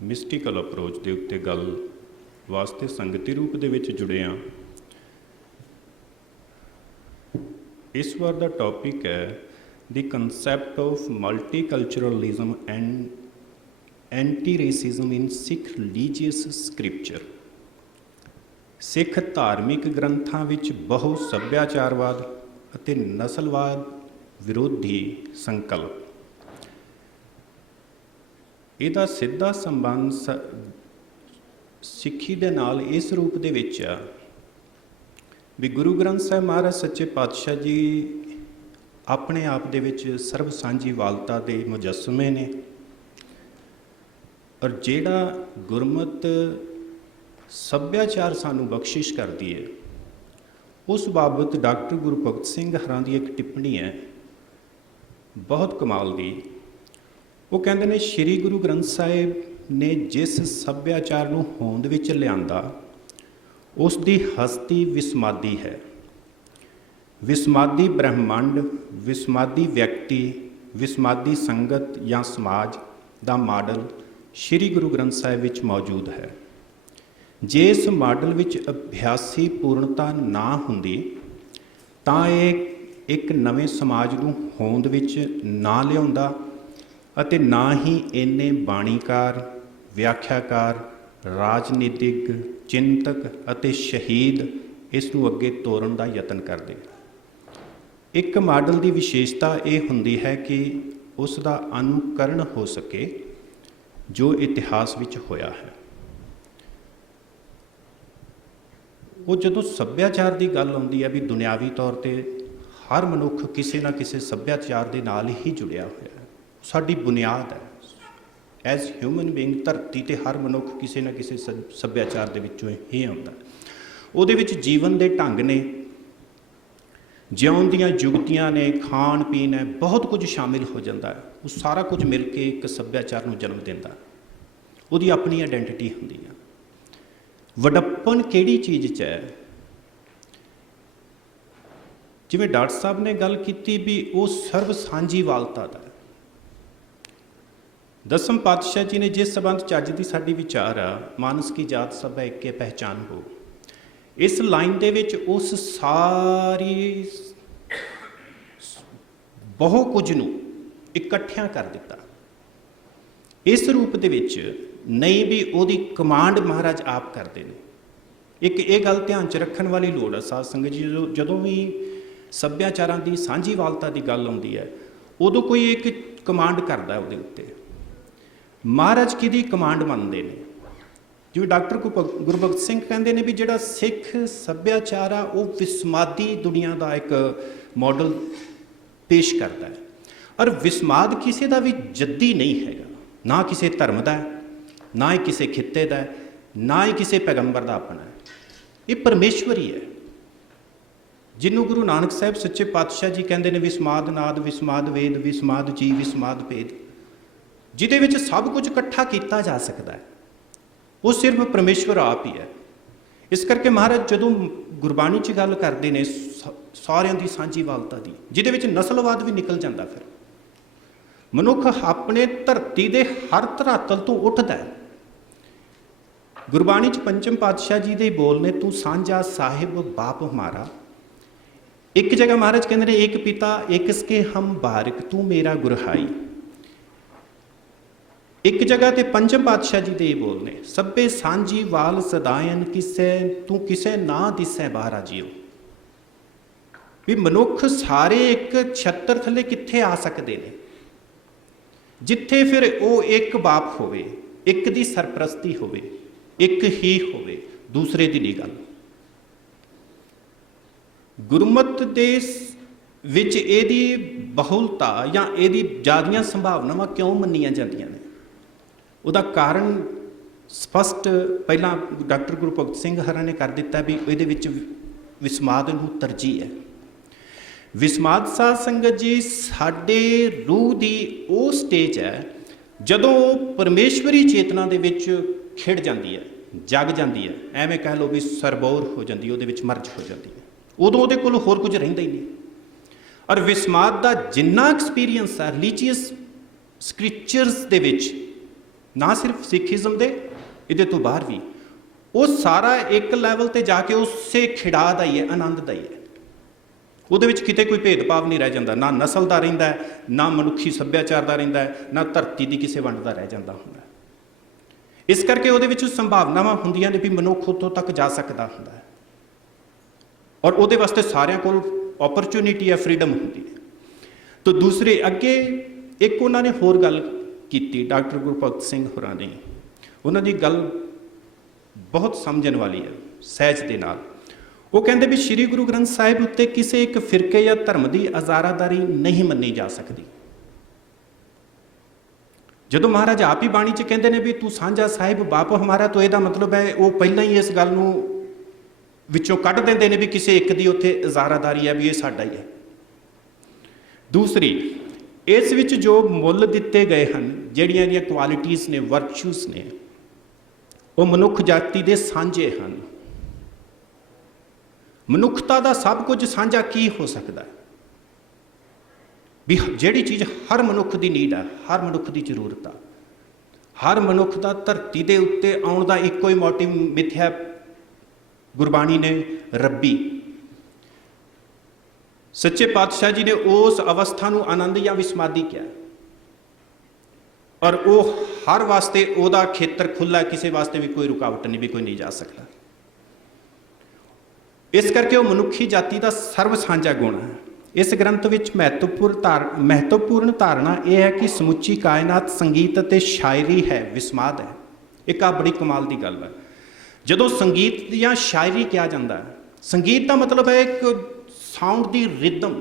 ਮਿਸਟੀਕਲ ਅਪਰੋਚ ਦੇ ਉੱਤੇ ਗੱਲ ਵਾਸਤੇ ਸੰਗਤੀ ਰੂਪ ਦੇ ਵਿੱਚ ਜੁੜੇ ਹਾਂ। ਇਸ ਵਾਰ ਦਾ ਟੌਪਿਕ ਹੈ the concept of multiculturalism and anti racism in Sikh religious scripture. Sikh ਧਾਰਮਿਕ ਗ੍ਰੰਥਾਂ ਵਿੱਚ ਬਹੁ ਸੱਭਿਆਚਾਰਵਾਦ ਅਤੇ ਨਸਲਵਾਦ ਵਿਰੋਧੀ ਸੰਕਲਪ। ਇਹਦਾ ਸਿੱਧਾ ਸੰਬੰਧ ਸਿੱਖੀ ਦੇ ਨਾਲ ਇਸ ਰੂਪ ਦੇ ਵਿੱਚ ਆ ਵੀ ਗੁਰੂ ਗ੍ਰੰਥ ਸਾਹਿਬ ਮਹਾਰਾਜ ਸੱਚੇ ਪਾਤਸ਼ਾਹ ਜੀ ਆਪਣੇ ਆਪ ਦੇ ਵਿੱਚ ਸਰਬ ਸਾਂਝੀਵਾਲਤਾ ਦੇ ਮੁਜੱਸਮੇ ਨੇ, ਔਰ ਜਿਹੜਾ ਗੁਰਮਤ ਸੱਭਿਆਚਾਰ ਸਾਨੂੰ ਬਖਸ਼ਿਸ਼ ਕਰਦੀ ਹੈ, ਉਸ ਬਾਬਤ ਡਾਕਟਰ ਗੁਰਭਗਤ ਸਿੰਘ ਹਰਾਂ ਦੀ ਇੱਕ ਟਿੱਪਣੀ ਹੈ ਬਹੁਤ ਕਮਾਲ ਦੀ। ਉਹ ਕਹਿੰਦੇ ਨੇ ਸ਼੍ਰੀ ਗੁਰੂ ਗ੍ਰੰਥ ਸਾਹਿਬ ਨੇ ਜਿਸ ਸੱਭਿਆਚਾਰ ਨੂੰ ਹੋਂਦ ਵਿੱਚ ਲਿਆਂਦਾ ਉਸ ਦੀ ਹਸਤੀ ਵਿਸਮਾਦੀ ਹੈ। ਵਿਸਮਾਦੀ ਬ੍ਰਹਿਮੰਡ, ਵਿਸਮਾਦੀ ਵਿਅਕਤੀ, ਵਿਸਮਾਦੀ ਸੰਗਤ ਜਾਂ ਸਮਾਜ ਦਾ ਮਾਡਲ ਸ਼੍ਰੀ ਗੁਰੂ ਗ੍ਰੰਥ ਸਾਹਿਬ ਵਿੱਚ ਮੌਜੂਦ ਹੈ। ਜੇ ਇਸ ਮਾਡਲ ਵਿੱਚ ਅਭਿਆਸੀ ਪੂਰਨਤਾ ਨਾ ਹੁੰਦੀ ਤਾਂ ਇਹ ਇੱਕ ਨਵੇਂ ਸਮਾਜ ਨੂੰ ਹੋਂਦ ਵਿੱਚ ਨਾ ਲਿਆਉਂਦਾ ਅਤੇ ਨਾ ਹੀ ਇੰਨੇ ਬਾਣੀਕਾਰ, ਵਿਆਖਿਆਕਾਰ, ਰਾਜਨੀਤਿਕ ਚਿੰਤਕ ਅਤੇ ਸ਼ਹੀਦ ਇਸ ਨੂੰ ਅੱਗੇ ਤੋਰਨ ਦਾ ਯਤਨ ਕਰਦੇ। ਇੱਕ ਮਾਡਲ ਦੀ ਵਿਸ਼ੇਸ਼ਤਾ ਇਹ ਹੁੰਦੀ ਹੈ ਕਿ ਉਸ ਦਾ ਅਨੁਕਰਨ ਹੋ ਸਕੇ ਜੋ ਇਤਿਹਾਸ ਵਿੱਚ ਹੋਇਆ ਹੈ। ਉਹ ਜਦੋਂ ਸੱਭਿਆਚਾਰ ਦੀ ਗੱਲ ਆਉਂਦੀ ਹੈ ਵੀ ਦੁਨਿਆਵੀ ਤੌਰ 'ਤੇ ਹਰ ਮਨੁੱਖ ਕਿਸੇ ਨਾ ਕਿਸੇ ਸੱਭਿਆਚਾਰ ਦੇ ਨਾਲ ਹੀ ਜੁੜਿਆ ਹੋਇਆ ਹੈ, ਸਾਡੀ ਬੁਨਿਆਦ ਹੈ। ਐਜ਼ ਹਿਊਮਨ ਬੀਇੰਗ ਧਰਤੀ 'ਤੇ ਹਰ ਮਨੁੱਖ ਕਿਸੇ ਨਾ ਕਿਸੇ ਸੱਭਿਆਚਾਰ ਦੇ ਵਿੱਚੋਂ ਹੀ ਆਉਂਦਾ। ਉਹਦੇ ਵਿੱਚ ਜੀਵਨ ਦੇ ਢੰਗ ਨੇ, ਜਿਉਣ ਦੀਆਂ ਜੁਗਤੀਆਂ ਨੇ, ਖਾਣ ਪੀਣ ਹੈ, ਬਹੁਤ ਕੁਝ ਸ਼ਾਮਿਲ ਹੋ ਜਾਂਦਾ ਹੈ। ਉਹ ਸਾਰਾ ਕੁਝ ਮਿਲ ਕੇ ਇੱਕ ਸੱਭਿਆਚਾਰ ਨੂੰ ਜਨਮ ਦਿੰਦਾ। ਉਹਦੀ ਆਪਣੀ ਆਇਡੈਂਟੀਟੀ ਹੁੰਦੀ ਹੈ। ਵਡੱਪਨ ਕਿਹੜੀ ਚੀਜ਼ 'ਚ ਹੈ? ਜਿਵੇਂ ਡਾਕਟਰ ਸਾਹਿਬ ਨੇ ਗੱਲ ਕੀਤੀ ਵੀ ਉਹ ਸਰਬ ਸਾਂਝੀਵਾਲਤਾ ਦਾ। ਦਸਮ ਪਾਤਸ਼ਾਹ ਜੀ ਨੇ ਜਿਸ ਸੰਬੰਧ 'ਚ ਅੱਜ ਦੀ ਸਾਡੀ ਵਿਚਾਰ ਆ, ਮਾਨਸ ਕੀ ਜਾਤ ਸਭ ਹੈ ਏਕੇ ਪਹਿਚਾਨ ਹੋ, ਇਸ ਲਾਈਨ ਦੇ ਵਿੱਚ ਉਸ ਸਾਰੀ ਬਹੁ ਕੁਝ ਨੂੰ ਇਕੱਠਿਆਂ ਕਰ ਦਿੱਤਾ। ਇਸ ਰੂਪ ਦੇ ਵਿੱਚ ਨਹੀਂ ਵੀ ਉਹਦੀ ਕਮਾਂਡ ਮਹਾਰਾਜ ਆਪ ਕਰਦੇ ਨੇ। ਇੱਕ ਇਹ ਗੱਲ ਧਿਆਨ 'ਚ ਰੱਖਣ ਵਾਲੀ ਲੋੜ ਹੈ ਸਾਧ ਸੰਗਤ ਜੀ, ਜਦੋਂ ਵੀ ਸੱਭਿਆਚਾਰਾਂ ਦੀ ਸਾਂਝੀਵਾਲਤਾ ਦੀ ਗੱਲ ਆਉਂਦੀ ਹੈ, ਉਦੋਂ ਕੋਈ ਇੱਕ ਕਮਾਂਡ ਕਰਦਾ ਉਹਦੇ ਉੱਤੇ। ਮਹਾਰਾਜ ਕਿਹਦੀ ਕਮਾਂਡ ਮੰਨਦੇ ਨੇ? ਜਿਵੇਂ ਡਾਕਟਰ ਗੁਰਬਖਸ਼ ਸਿੰਘ ਕਹਿੰਦੇ ਨੇ ਵੀ ਜਿਹੜਾ ਸਿੱਖ ਸੱਭਿਆਚਾਰ ਆ ਉਹ ਵਿਸਮਾਦੀ ਦੁਨੀਆ ਦਾ ਇੱਕ ਮਾਡਲ ਪੇਸ਼ ਕਰਦਾ ਹੈ। ਔਰ ਵਿਸਮਾਦ ਕਿਸੇ ਦਾ ਵੀ ਜੱਦੀ ਨਹੀਂ ਹੈਗਾ, ਨਾ ਕਿਸੇ ਧਰਮ ਦਾ, ਨਾ ਹੀ ਕਿਸੇ ਖਿੱਤੇ ਦਾ, ਨਾ ਹੀ ਕਿਸੇ ਪੈਗੰਬਰ ਦਾ ਆਪਣਾ ਹੈ। ਇਹ ਪਰਮੇਸ਼ਵਰੀ ਹੈ, ਜਿਹਨੂੰ ਗੁਰੂ ਨਾਨਕ ਸਾਹਿਬ ਸੱਚੇ ਪਾਤਸ਼ਾਹ ਜੀ ਕਹਿੰਦੇ ਨੇ ਵਿਸਮਾਦ ਨਾਦ, ਵਿਸਮਾਦ ਵੇਦ, ਵਿਸਮਾਦ ਜੀ, ਵਿਸਮਾਦ ਭੇਦ, ਜਿਹਦੇ ਵਿੱਚ ਸਭ ਕੁਝ ਇਕੱਠਾ ਕੀਤਾ ਜਾ ਸਕਦਾ ਹੈ। ਉਹ ਸਿਰਫ ਪਰਮੇਸ਼ਵਰ ਆਪ ਹੀ ਹੈ। ਇਸ ਕਰਕੇ ਮਹਾਰਾਜ ਜਦੋਂ ਗੁਰਬਾਣੀ 'ਚ ਗੱਲ ਕਰਦੇ ਨੇ ਸਾਰਿਆਂ ਦੀ ਸਾਂਝੀਵਾਲਤਾ ਦੀ, ਜਿਹਦੇ ਵਿੱਚ ਨਸਲਵਾਦ ਵੀ ਨਿਕਲ ਜਾਂਦਾ, ਫਿਰ ਮਨੁੱਖ ਆਪਣੇ ਧਰਤੀ ਦੇ ਹਰ ਧਰਾਤਲ ਤੋਂ ਉੱਠਦਾ ਹੈ। ਗੁਰਬਾਣੀ 'ਚ ਪੰਚਮ ਪਾਤਸ਼ਾਹ ਜੀ ਦੇ ਬੋਲ ਨੇ, ਤੂੰ ਸਾਂਝਾ ਸਾਹਿਬ ਬਾਪ ਹਮਾਰਾ। ਇੱਕ ਜਗ੍ਹਾ ਮਹਾਰਾਜ ਕਹਿੰਦੇ ਨੇ, ਇੱਕ ਪਿਤਾ ਇੱਕ ਸਕੇ ਹਮ ਬਾਰਿਕ, ਤੂੰ ਮੇਰਾ ਗੁਰਹਾਈ। ਇੱਕ ਜਗ੍ਹਾ ਤੇ ਪੰਚਮ ਪਾਤਸ਼ਾਹ ਜੀ ਦੇ ਬੋਲ ਨੇ, ਸਭੇ ਸਾਂਝੀ ਵਾਲ ਸਦਾਇਨ ਕਿਸੇ, ਤੂੰ ਕਿਸੇ ਨਾ ਦਿਸੈ ਬਾਹਰਾ ਜੀਓ। ਵੀ ਮਨੁੱਖ ਸਾਰੇ ਇੱਕ ਛੱਤਰ ਥੱਲੇ ਕਿੱਥੇ ਆ ਸਕਦੇ ਨੇ? ਜਿੱਥੇ ਫਿਰ ਉਹ ਇੱਕ ਬਾਪ ਹੋਵੇ, ਇੱਕ ਦੀ ਸਰਪ੍ਰਸਤੀ ਹੋਵੇ, ਇੱਕ ਹੀ ਹੋਵੇ, ਦੂਸਰੇ ਦੀ ਨਹੀਂ ਗੱਲ। ਗੁਰਮਤ ਦੇ ਵਿੱਚ ਇਹਦੀ ਬਹੁਲਤਾ ਜਾਂ ਇਹਦੀ ਜ਼ਿਆਦੀਆਂ ਸੰਭਾਵਨਾਵਾਂ ਕਿਉਂ ਮੰਨੀਆਂ ਜਾਂਦੀਆਂ ਨੇ? ਉਹਦਾ ਕਾਰਨ ਸਪਸ਼ਟ ਪਹਿਲਾਂ ਡਾਕਟਰ ਗੁਰਭਗਤ ਸਿੰਘ ਹਰਾਂ ਨੇ ਕਰ ਦਿੱਤਾ ਵੀ ਇਹਦੇ ਵਿੱਚ ਵਿਸਮਾਦ ਨੂੰ ਤਰਜੀਹ ਹੈ। ਵਿਸਮਾਦ ਸਾਧ ਸੰਗਤ ਜੀ ਸਾਡੇ ਰੂਹ ਦੀ ਉਹ ਸਟੇਜ ਹੈ ਜਦੋਂ ਉਹ ਪਰਮੇਸ਼ਵਰੀ ਚੇਤਨਾ ਦੇ ਵਿੱਚ ਖਿੜ ਜਾਂਦੀ ਹੈ, ਜਗ ਜਾਂਦੀ ਹੈ, ਐਵੇਂ ਕਹਿ ਲਓ ਵੀ ਸਰਬੌਰ ਹੋ ਜਾਂਦੀ, ਉਹਦੇ ਵਿੱਚ ਮਰਜ ਹੋ ਜਾਂਦੀ ਹੈ। ਉਦੋਂ ਉਹਦੇ ਕੋਲ ਹੋਰ ਕੁਝ ਰਹਿੰਦਾ ਹੀ ਨਹੀਂ। ਔਰ ਵਿਸਮਾਦ ਦਾ ਜਿੰਨਾ ਐਕਸਪੀਰੀਅੰਸ ਹੈ ਰਿਲੀਜੀਅਸ ਸਕ੍ਰਿਪਚਰਸ ਦੇ ਵਿੱਚ, ਨਾ ਸਿਰਫ ਸਿੱਖੀਜ਼ਮ ਦੇ, ਇਹਦੇ ਤੋਂ ਬਾਹਰ ਵੀ, ਉਹ ਸਾਰਾ ਇੱਕ ਲੈਵਲ ਤੇ ਜਾ ਕੇ ਉਸੇ ਖਿੜਾ ਦਾ ਹੀ ਹੈ, ਆਨੰਦ ਦਾ ਹੀ ਹੈ। ਉਹਦੇ ਵਿੱਚ ਕਿਤੇ ਕੋਈ ਭੇਦਭਾਵ ਨਹੀਂ ਰਹਿ ਜਾਂਦਾ, ਨਾ ਨਸਲ ਦਾ ਰਹਿੰਦਾ, ਨਾ ਮਨੁੱਖੀ ਸੱਭਿਆਚਾਰ ਦਾ ਰਹਿੰਦਾ, ਨਾ ਧਰਤੀ ਦੀ ਕਿਸੇ ਵੰਡ ਦਾ ਰਹਿ ਜਾਂਦਾ ਹੁੰਦਾ। ਇਸ ਕਰਕੇ ਉਹਦੇ ਵਿੱਚ ਸੰਭਾਵਨਾਵਾਂ ਹੁੰਦੀਆਂ ਨੇ ਵੀ ਮਨੁੱਖ ਉੱਥੋਂ ਤੱਕ ਜਾ ਸਕਦਾ ਹੁੰਦਾ ਹੈ। ਔਰ ਉਹਦੇ ਵਾਸਤੇ ਸਾਰਿਆਂ ਕੋਲ ਓਪਰਚੁਨਿਟੀ ਹੈ, ਫਰੀਡਮ ਹੁੰਦੀ ਹੈ। ਤਾਂ ਦੂਸਰੇ ਅੱਗੇ ਇੱਕ ਉਹਨਾਂ ਨੇ ਹੋਰ ਗੱਲ ਕੀਤੀ, ਡਾਕਟਰ ਗੁਰਭਗਤ ਸਿੰਘ ਹੋਰਾਂ ਨੇ। ਉਹਨਾਂ ਦੀ ਗੱਲ ਬਹੁਤ ਸਮਝਣ ਵਾਲੀ ਹੈ, ਸਹਿਜ ਦੇ ਨਾਲ। ਉਹ ਕਹਿੰਦੇ ਵੀ ਸ਼੍ਰੀ ਗੁਰੂ ਗ੍ਰੰਥ ਸਾਹਿਬ ਉੱਤੇ ਕਿਸੇ ਇੱਕ ਫਿਰਕੇ ਜਾਂ ਧਰਮ ਦੀ ਅਜ਼ਾਰਾਦਾਰੀ ਨਹੀਂ ਮੰਨੀ ਜਾ ਸਕਦੀ। ਜਦੋਂ ਮਹਾਰਾਜ ਆਪ ਹੀ ਬਾਣੀ 'ਚ ਕਹਿੰਦੇ ਨੇ ਵੀ ਤੂੰ ਸਾਂਝਾ ਸਾਹਿਬ ਬਾਪ ਹਮਾਰਾ, ਤਾਂ ਇਹਦਾ ਮਤਲਬ ਹੈ ਉਹ ਪਹਿਲਾਂ ਹੀ ਇਸ ਗੱਲ ਨੂੰ ਵਿੱਚੋਂ ਕੱਢ ਦਿੰਦੇ ਨੇ ਵੀ ਕਿਸੇ ਇੱਕ ਦੀ ਉੱਥੇ ਅਜ਼ਾਰਾਦਾਰੀ ਹੈ, ਵੀ ਇਹ ਸਾਡਾ ਹੀ ਹੈ। ਦੂਸਰੀ, ਇਸ ਵਿੱਚ ਜੋ ਮੁੱਲ ਦਿੱਤੇ ਗਏ ਹਨ, ਜਿਹੜੀਆਂ ਇਹਦੀਆਂ ਕੁਆਲਿਟੀਜ਼ ਨੇ, ਵਰਚੂਸ ਨੇ, ਉਹ ਮਨੁੱਖ ਜਾਤੀ ਦੇ ਸਾਂਝੇ ਹਨ। ਮਨੁੱਖਤਾ ਦਾ ਸਭ ਕੁਝ ਸਾਂਝਾ ਕੀ ਹੋ ਸਕਦਾ ਹੈ? ਵੀ ਜਿਹੜੀ ਚੀਜ਼ ਹਰ ਮਨੁੱਖ ਦੀ ਨੀਡ ਹੈ, ਹਰ ਮਨੁੱਖ ਦੀ ਜ਼ਰੂਰਤ ਆ, ਹਰ ਮਨੁੱਖ ਦਾ ਧਰਤੀ ਦੇ ਉੱਤੇ ਆਉਣ ਦਾ ਇੱਕੋ ਹੀ ਮੋਟਿਵ ਮਿਥਿਆ ਗੁਰਬਾਣੀ ਨੇ ਰੱਬੀ। ਸੱਚੇ ਪਾਤਸ਼ਾਹ ਜੀ ਨੇ ਉਸ ਅਵਸਥਾ ਨੂੰ ਆਨੰਦ ਜਾਂ ਵਿਸਮਾਦੀ ਕਿਹਾ। ਔਰ ਉਹ ਹਰ ਵਾਸਤੇ ਉਹਦਾ ਖੇਤਰ ਖੁੱਲ੍ਹਾ, ਕਿਸੇ ਵਾਸਤੇ ਵੀ ਕੋਈ ਰੁਕਾਵਟ ਨਹੀਂ, ਵੀ ਕੋਈ ਨਹੀਂ ਜਾ ਸਕਦਾ। ਇਸ ਕਰਕੇ ਉਹ ਮਨੁੱਖੀ ਜਾਤੀ ਦਾ ਸਰਵ ਸਾਂਝਾ ਗੁਣ ਹੈ। ਇਸ ਗ੍ਰੰਥ ਵਿੱਚ ਮਹੱਤਵਪੂਰਨ ਧਾਰਨਾ ਇਹ ਹੈ ਕਿ ਸਮੁੱਚੀ ਕਾਇਨਾਤ ਸੰਗੀਤ ਅਤੇ ਸ਼ਾਇਰੀ ਹੈ, ਵਿਸਮਾਦ ਹੈ। ਇੱਕ ਆ ਬੜੀ ਕਮਾਲ ਦੀ ਗੱਲ ਹੈ। ਜਦੋਂ ਸੰਗੀਤ ਜਾਂ ਸ਼ਾਇਰੀ ਕਿਹਾ ਜਾਂਦਾ ਹੈ, ਸੰਗੀਤ ਦਾ ਮਤਲਬ ਹੈ ਇੱਕ ਸਾਊਂਡ ਦੀ ਰਿਦਮ,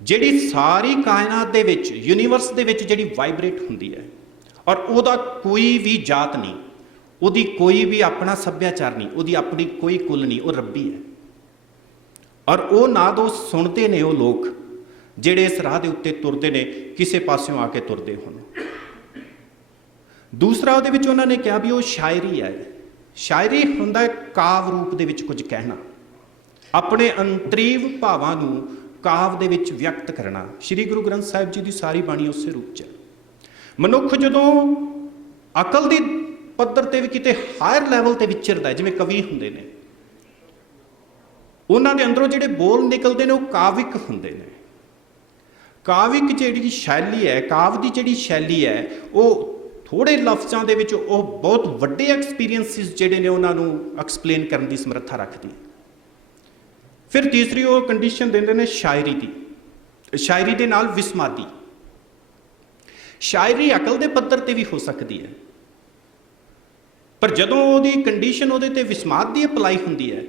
ਜਿਹੜੀ ਸਾਰੀ ਕਾਇਨਾਤ ਦੇ ਵਿੱਚ, ਯੂਨੀਵਰਸ ਦੇ ਵਿੱਚ ਜਿਹੜੀ ਵਾਈਬਰੇਟ ਹੁੰਦੀ ਹੈ, ਔਰ ਉਹਦਾ ਕੋਈ ਵੀ ਜਾਤ ਨਹੀਂ, ਉਹਦੀ ਕੋਈ ਵੀ ਆਪਣਾ ਸੱਭਿਆਚਾਰ ਨਹੀਂ, ਉਹਦੀ ਆਪਣੀ ਕੋਈ ਕੁਲ ਨਹੀਂ, ਉਹ ਰੱਬੀ ਹੈ। ਔਰ ਉਹ ਨਾ ਦੋ ਸੁਣਦੇ ਨੇ ਉਹ ਲੋਕ ਜਿਹੜੇ ਇਸ ਰਾਹ ਦੇ ਉੱਤੇ ਤੁਰਦੇ ਨੇ, ਕਿਸੇ ਪਾਸਿਓਂ ਆ ਕੇ ਤੁਰਦੇ ਹੋਣ। ਦੂਸਰਾ ਉਹਦੇ ਵਿੱਚ ਉਹਨਾਂ ਨੇ ਕਿਹਾ ਵੀ ਉਹ ਸ਼ਾਇਰੀ ਹੈ। ਸ਼ਾਇਰੀ ਹੁੰਦਾ ਕਾਵ ਰੂਪ ਦੇ ਵਿੱਚ ਕੁਝ ਕਹਿਣਾ, ਆਪਣੇ ਅੰਤਰੀਵ ਭਾਵਾਂ ਨੂੰ ਕਾਵ ਦੇ ਵਿੱਚ ਵਿਅਕਤ ਕਰਨਾ। ਸ੍ਰੀ ਗੁਰੂ ਗ੍ਰੰਥ ਸਾਹਿਬ ਜੀ ਦੀ ਸਾਰੀ ਬਾਣੀ ਉਸੇ ਰੂਪ 'ਚ ਹੈ। ਮਨੁੱਖ ਜਦੋਂ ਅਕਲ ਦੀ ਪੱਧਰ ਤੇ ਵੀ ਕਿਤੇ ਹਾਇਰ ਲੈਵਲ ਤੇ ਵਿਚਰਦਾ, ਜਿਵੇਂ ਕਵੀ ਹੁੰਦੇ ਨੇ, ਉਹਨਾਂ ਦੇ ਅੰਦਰੋਂ ਜਿਹੜੇ ਬੋਲ ਨਿਕਲਦੇ ਨੇ ਉਹ ਕਾਵਿਕ ਹੁੰਦੇ ਨੇ। ਕਾਵਿਕ ਜਿਹੜੀ ਸ਼ੈਲੀ ਹੈ, ਕਾਵ ਦੀ ਜਿਹੜੀ ਸ਼ੈਲੀ ਹੈ, ਉਹ ਥੋੜ੍ਹੇ ਲਫ਼ਜ਼ਾਂ ਦੇ ਵਿੱਚ ਉਹ ਬਹੁਤ ਵੱਡੇ ਐਕਸਪੀਰੀਅੰਸਿਸ ਜਿਹੜੇ ਨੇ ਉਹਨਾਂ ਨੂੰ ਐਕਸਪਲੇਨ ਕਰਨ ਦੀ ਸਮਰੱਥਾ ਰੱਖਦੀ ਹੈ। ਫਿਰ ਤੀਸਰੀ ਉਹ ਕੰਡੀਸ਼ਨ ਦਿੰਦੇ ਨੇ ਸ਼ਾਇਰੀ ਦੀ, ਸ਼ਾਇਰੀ ਦੇ ਨਾਲ ਵਿਸਮਾਦੀ। ਸ਼ਾਇਰੀ ਅਕਲ ਦੇ ਪੱਧਰ ਤੇ ਵੀ ਹੋ ਸਕਦੀ ਹੈ, ਪਰ ਜਦੋਂ ਉਹਦੀ ਕੰਡੀਸ਼ਨ ਉਹਦੇ ਤੇ ਵਿਸਮਾਦ ਦੀ ਅਪਲਾਈ ਹੁੰਦੀ ਹੈ,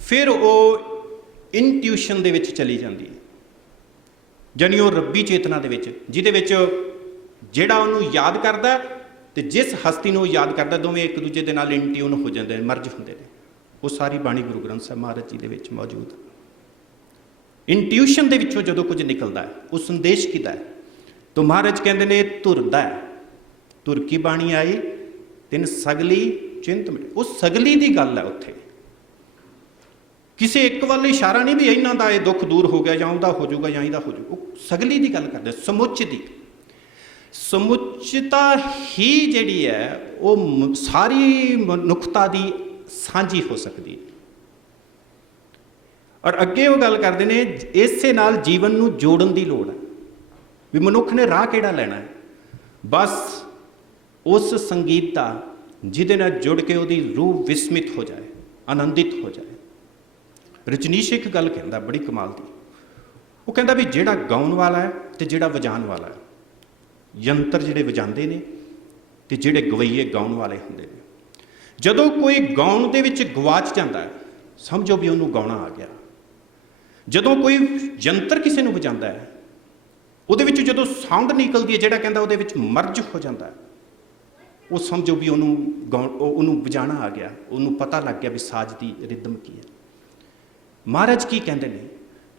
ਫਿਰ ਉਹ ਇਨਟਿਊਸ਼ਨ ਦੇ ਵਿੱਚ ਚਲੀ ਜਾਂਦੀ ਹੈ, ਜਾਨੀ ਉਹ ਰੱਬੀ ਚੇਤਨਾ ਦੇ ਵਿੱਚ, ਜਿਹਦੇ ਵਿੱਚ ਜਿਹੜਾ ਉਹਨੂੰ ਯਾਦ ਕਰਦਾ ਤੇ ਜਿਸ ਹਸਤੀ ਨੂੰ ਉਹ ਯਾਦ ਕਰਦਾ, ਦੋਵੇਂ ਇੱਕ ਦੂਜੇ ਦੇ ਨਾਲ ਇਨਟਿਊਨ ਹੋ ਜਾਂਦੇ ਨੇ, ਮਰਜ ਹੁੰਦੇ ਨੇ। ਉਹ ਸਾਰੀ ਬਾਣੀ ਗੁਰੂ ਗ੍ਰੰਥ ਸਾਹਿਬ ਮਹਾਰਾਜ ਜੀ ਦੇ ਵਿੱਚ ਮੌਜੂਦ ਹੈ। ਇਨਟਿਊਸ਼ਨ ਦੇ ਵਿੱਚੋਂ ਜਦੋਂ ਕੁਝ ਨਿਕਲਦਾ ਹੈ, ਉਹ ਸੰਦੇਸ਼ ਕਿਹਦਾ ਹੈ? ਤਾਂ ਮਹਾਰਾਜ ਕਹਿੰਦੇ ਨੇ ਧੁਰ ਦਾ ਹੈ। ਧੁਰ ਕੀ ਬਾਣੀ ਆਈ ਤਿਨ ਸਗਲੀ ਚਿੰਤ ਮਿਟੇ। ਉਹ ਸਗਲੀ ਦੀ ਗੱਲ ਹੈ। ਉੱਥੇ ਕਿਸੇ ਇੱਕ ਵੱਲ ਇਸ਼ਾਰਾ ਨਹੀਂ ਵੀ ਇਹਨਾਂ ਦਾ ਇਹ ਦੁੱਖ ਦੂਰ ਹੋ ਗਿਆ, ਜਾਂ ਉਹਦਾ ਹੋ ਜਾਊਗਾ, ਜਾਂ ਇਹਦਾ ਹੋ ਜਾਊਗਾ। ਉਹ ਸਗਲੀ ਦੀ ਗੱਲ ਕਰਦੇ, ਸਮੁੱਚ ਦੀ। ਸਮੁੱਚਤਾ ਹੀ ਜਿਹੜੀ ਹੈ ਉਹ ਸਾਰੀ ਮਨੁੱਖਤਾ ਦੀ ਸਾਂਝੀ ਹੋ ਸਕਦੀ ਹੈ। ਔਰ ਅੱਗੇ ਉਹ ਗੱਲ ਕਰਦੇ ਨੇ, ਇਸੇ ਨਾਲ ਜੀਵਨ ਨੂੰ ਜੋੜਨ ਦੀ ਲੋੜ ਹੈ। ਵੀ ਮਨੁੱਖ ਨੇ ਰਾਹ ਕਿਹੜਾ ਲੈਣਾ ਹੈ? ਬਸ ਉਸ ਸੰਗੀਤ ਦਾ ਜਿਹਦੇ ਨਾਲ ਜੁੜ ਕੇ ਉਹਦੀ ਰੂਹ ਵਿਸਮਿਤ ਹੋ ਜਾਏ, ਆਨੰਦਿਤ ਹੋ ਜਾਏ। ਰਜਨੀਸ਼ ਇੱਕ ਗੱਲ ਕਹਿੰਦਾ ਬੜੀ ਕਮਾਲ ਦੀ। ਉਹ ਕਹਿੰਦਾ ਵੀ ਜਿਹੜਾ ਗਾਉਣ ਵਾਲਾ ਹੈ ਤੇ ਜਿਹੜਾ ਵਜਾਉਣ ਵਾਲਾ ਹੈ, ਯੰਤਰ ਜਿਹੜੇ ਵਜਾਉਂਦੇ ਨੇ ਤੇ ਜਿਹੜੇ ਗਵਈਏ ਗਾਉਣ ਵਾਲੇ ਹੁੰਦੇ ਨੇ, ਜਦੋਂ ਕੋਈ ਗਾਉਣ ਦੇ ਵਿੱਚ ਗਵਾਚ ਜਾਂਦਾ ਹੈ, ਸਮਝੋ ਵੀ ਉਹਨੂੰ ਗਾਉਣਾ ਆ ਗਿਆ। ਜਦੋਂ ਕੋਈ ਯੰਤਰ ਕਿਸੇ ਨੂੰ ਵਜਾਉਂਦਾ ਹੈ, ਉਹਦੇ ਵਿੱਚ ਜਦੋਂ ਸਾਊਂਡ ਨਿਕਲਦੀ ਹੈ, ਜਿਹੜਾ ਕਹਿੰਦਾ ਉਹਦੇ ਵਿੱਚ ਮਰਜ ਹੋ ਜਾਂਦਾ ਹੈ, ਉਹ ਸਮਝੋ ਵੀ ਉਹਨੂੰ ਵਜਾਣਾ ਆ ਗਿਆ, ਉਹਨੂੰ ਪਤਾ ਲੱਗ ਗਿਆ ਵੀ ਸਾਜ਼ ਦੀ ਰਿਦਮ ਕੀ ਹੈ। ਮਹਾਰਾਜ ਕੀ ਕਹਿੰਦੇ ਨੇ?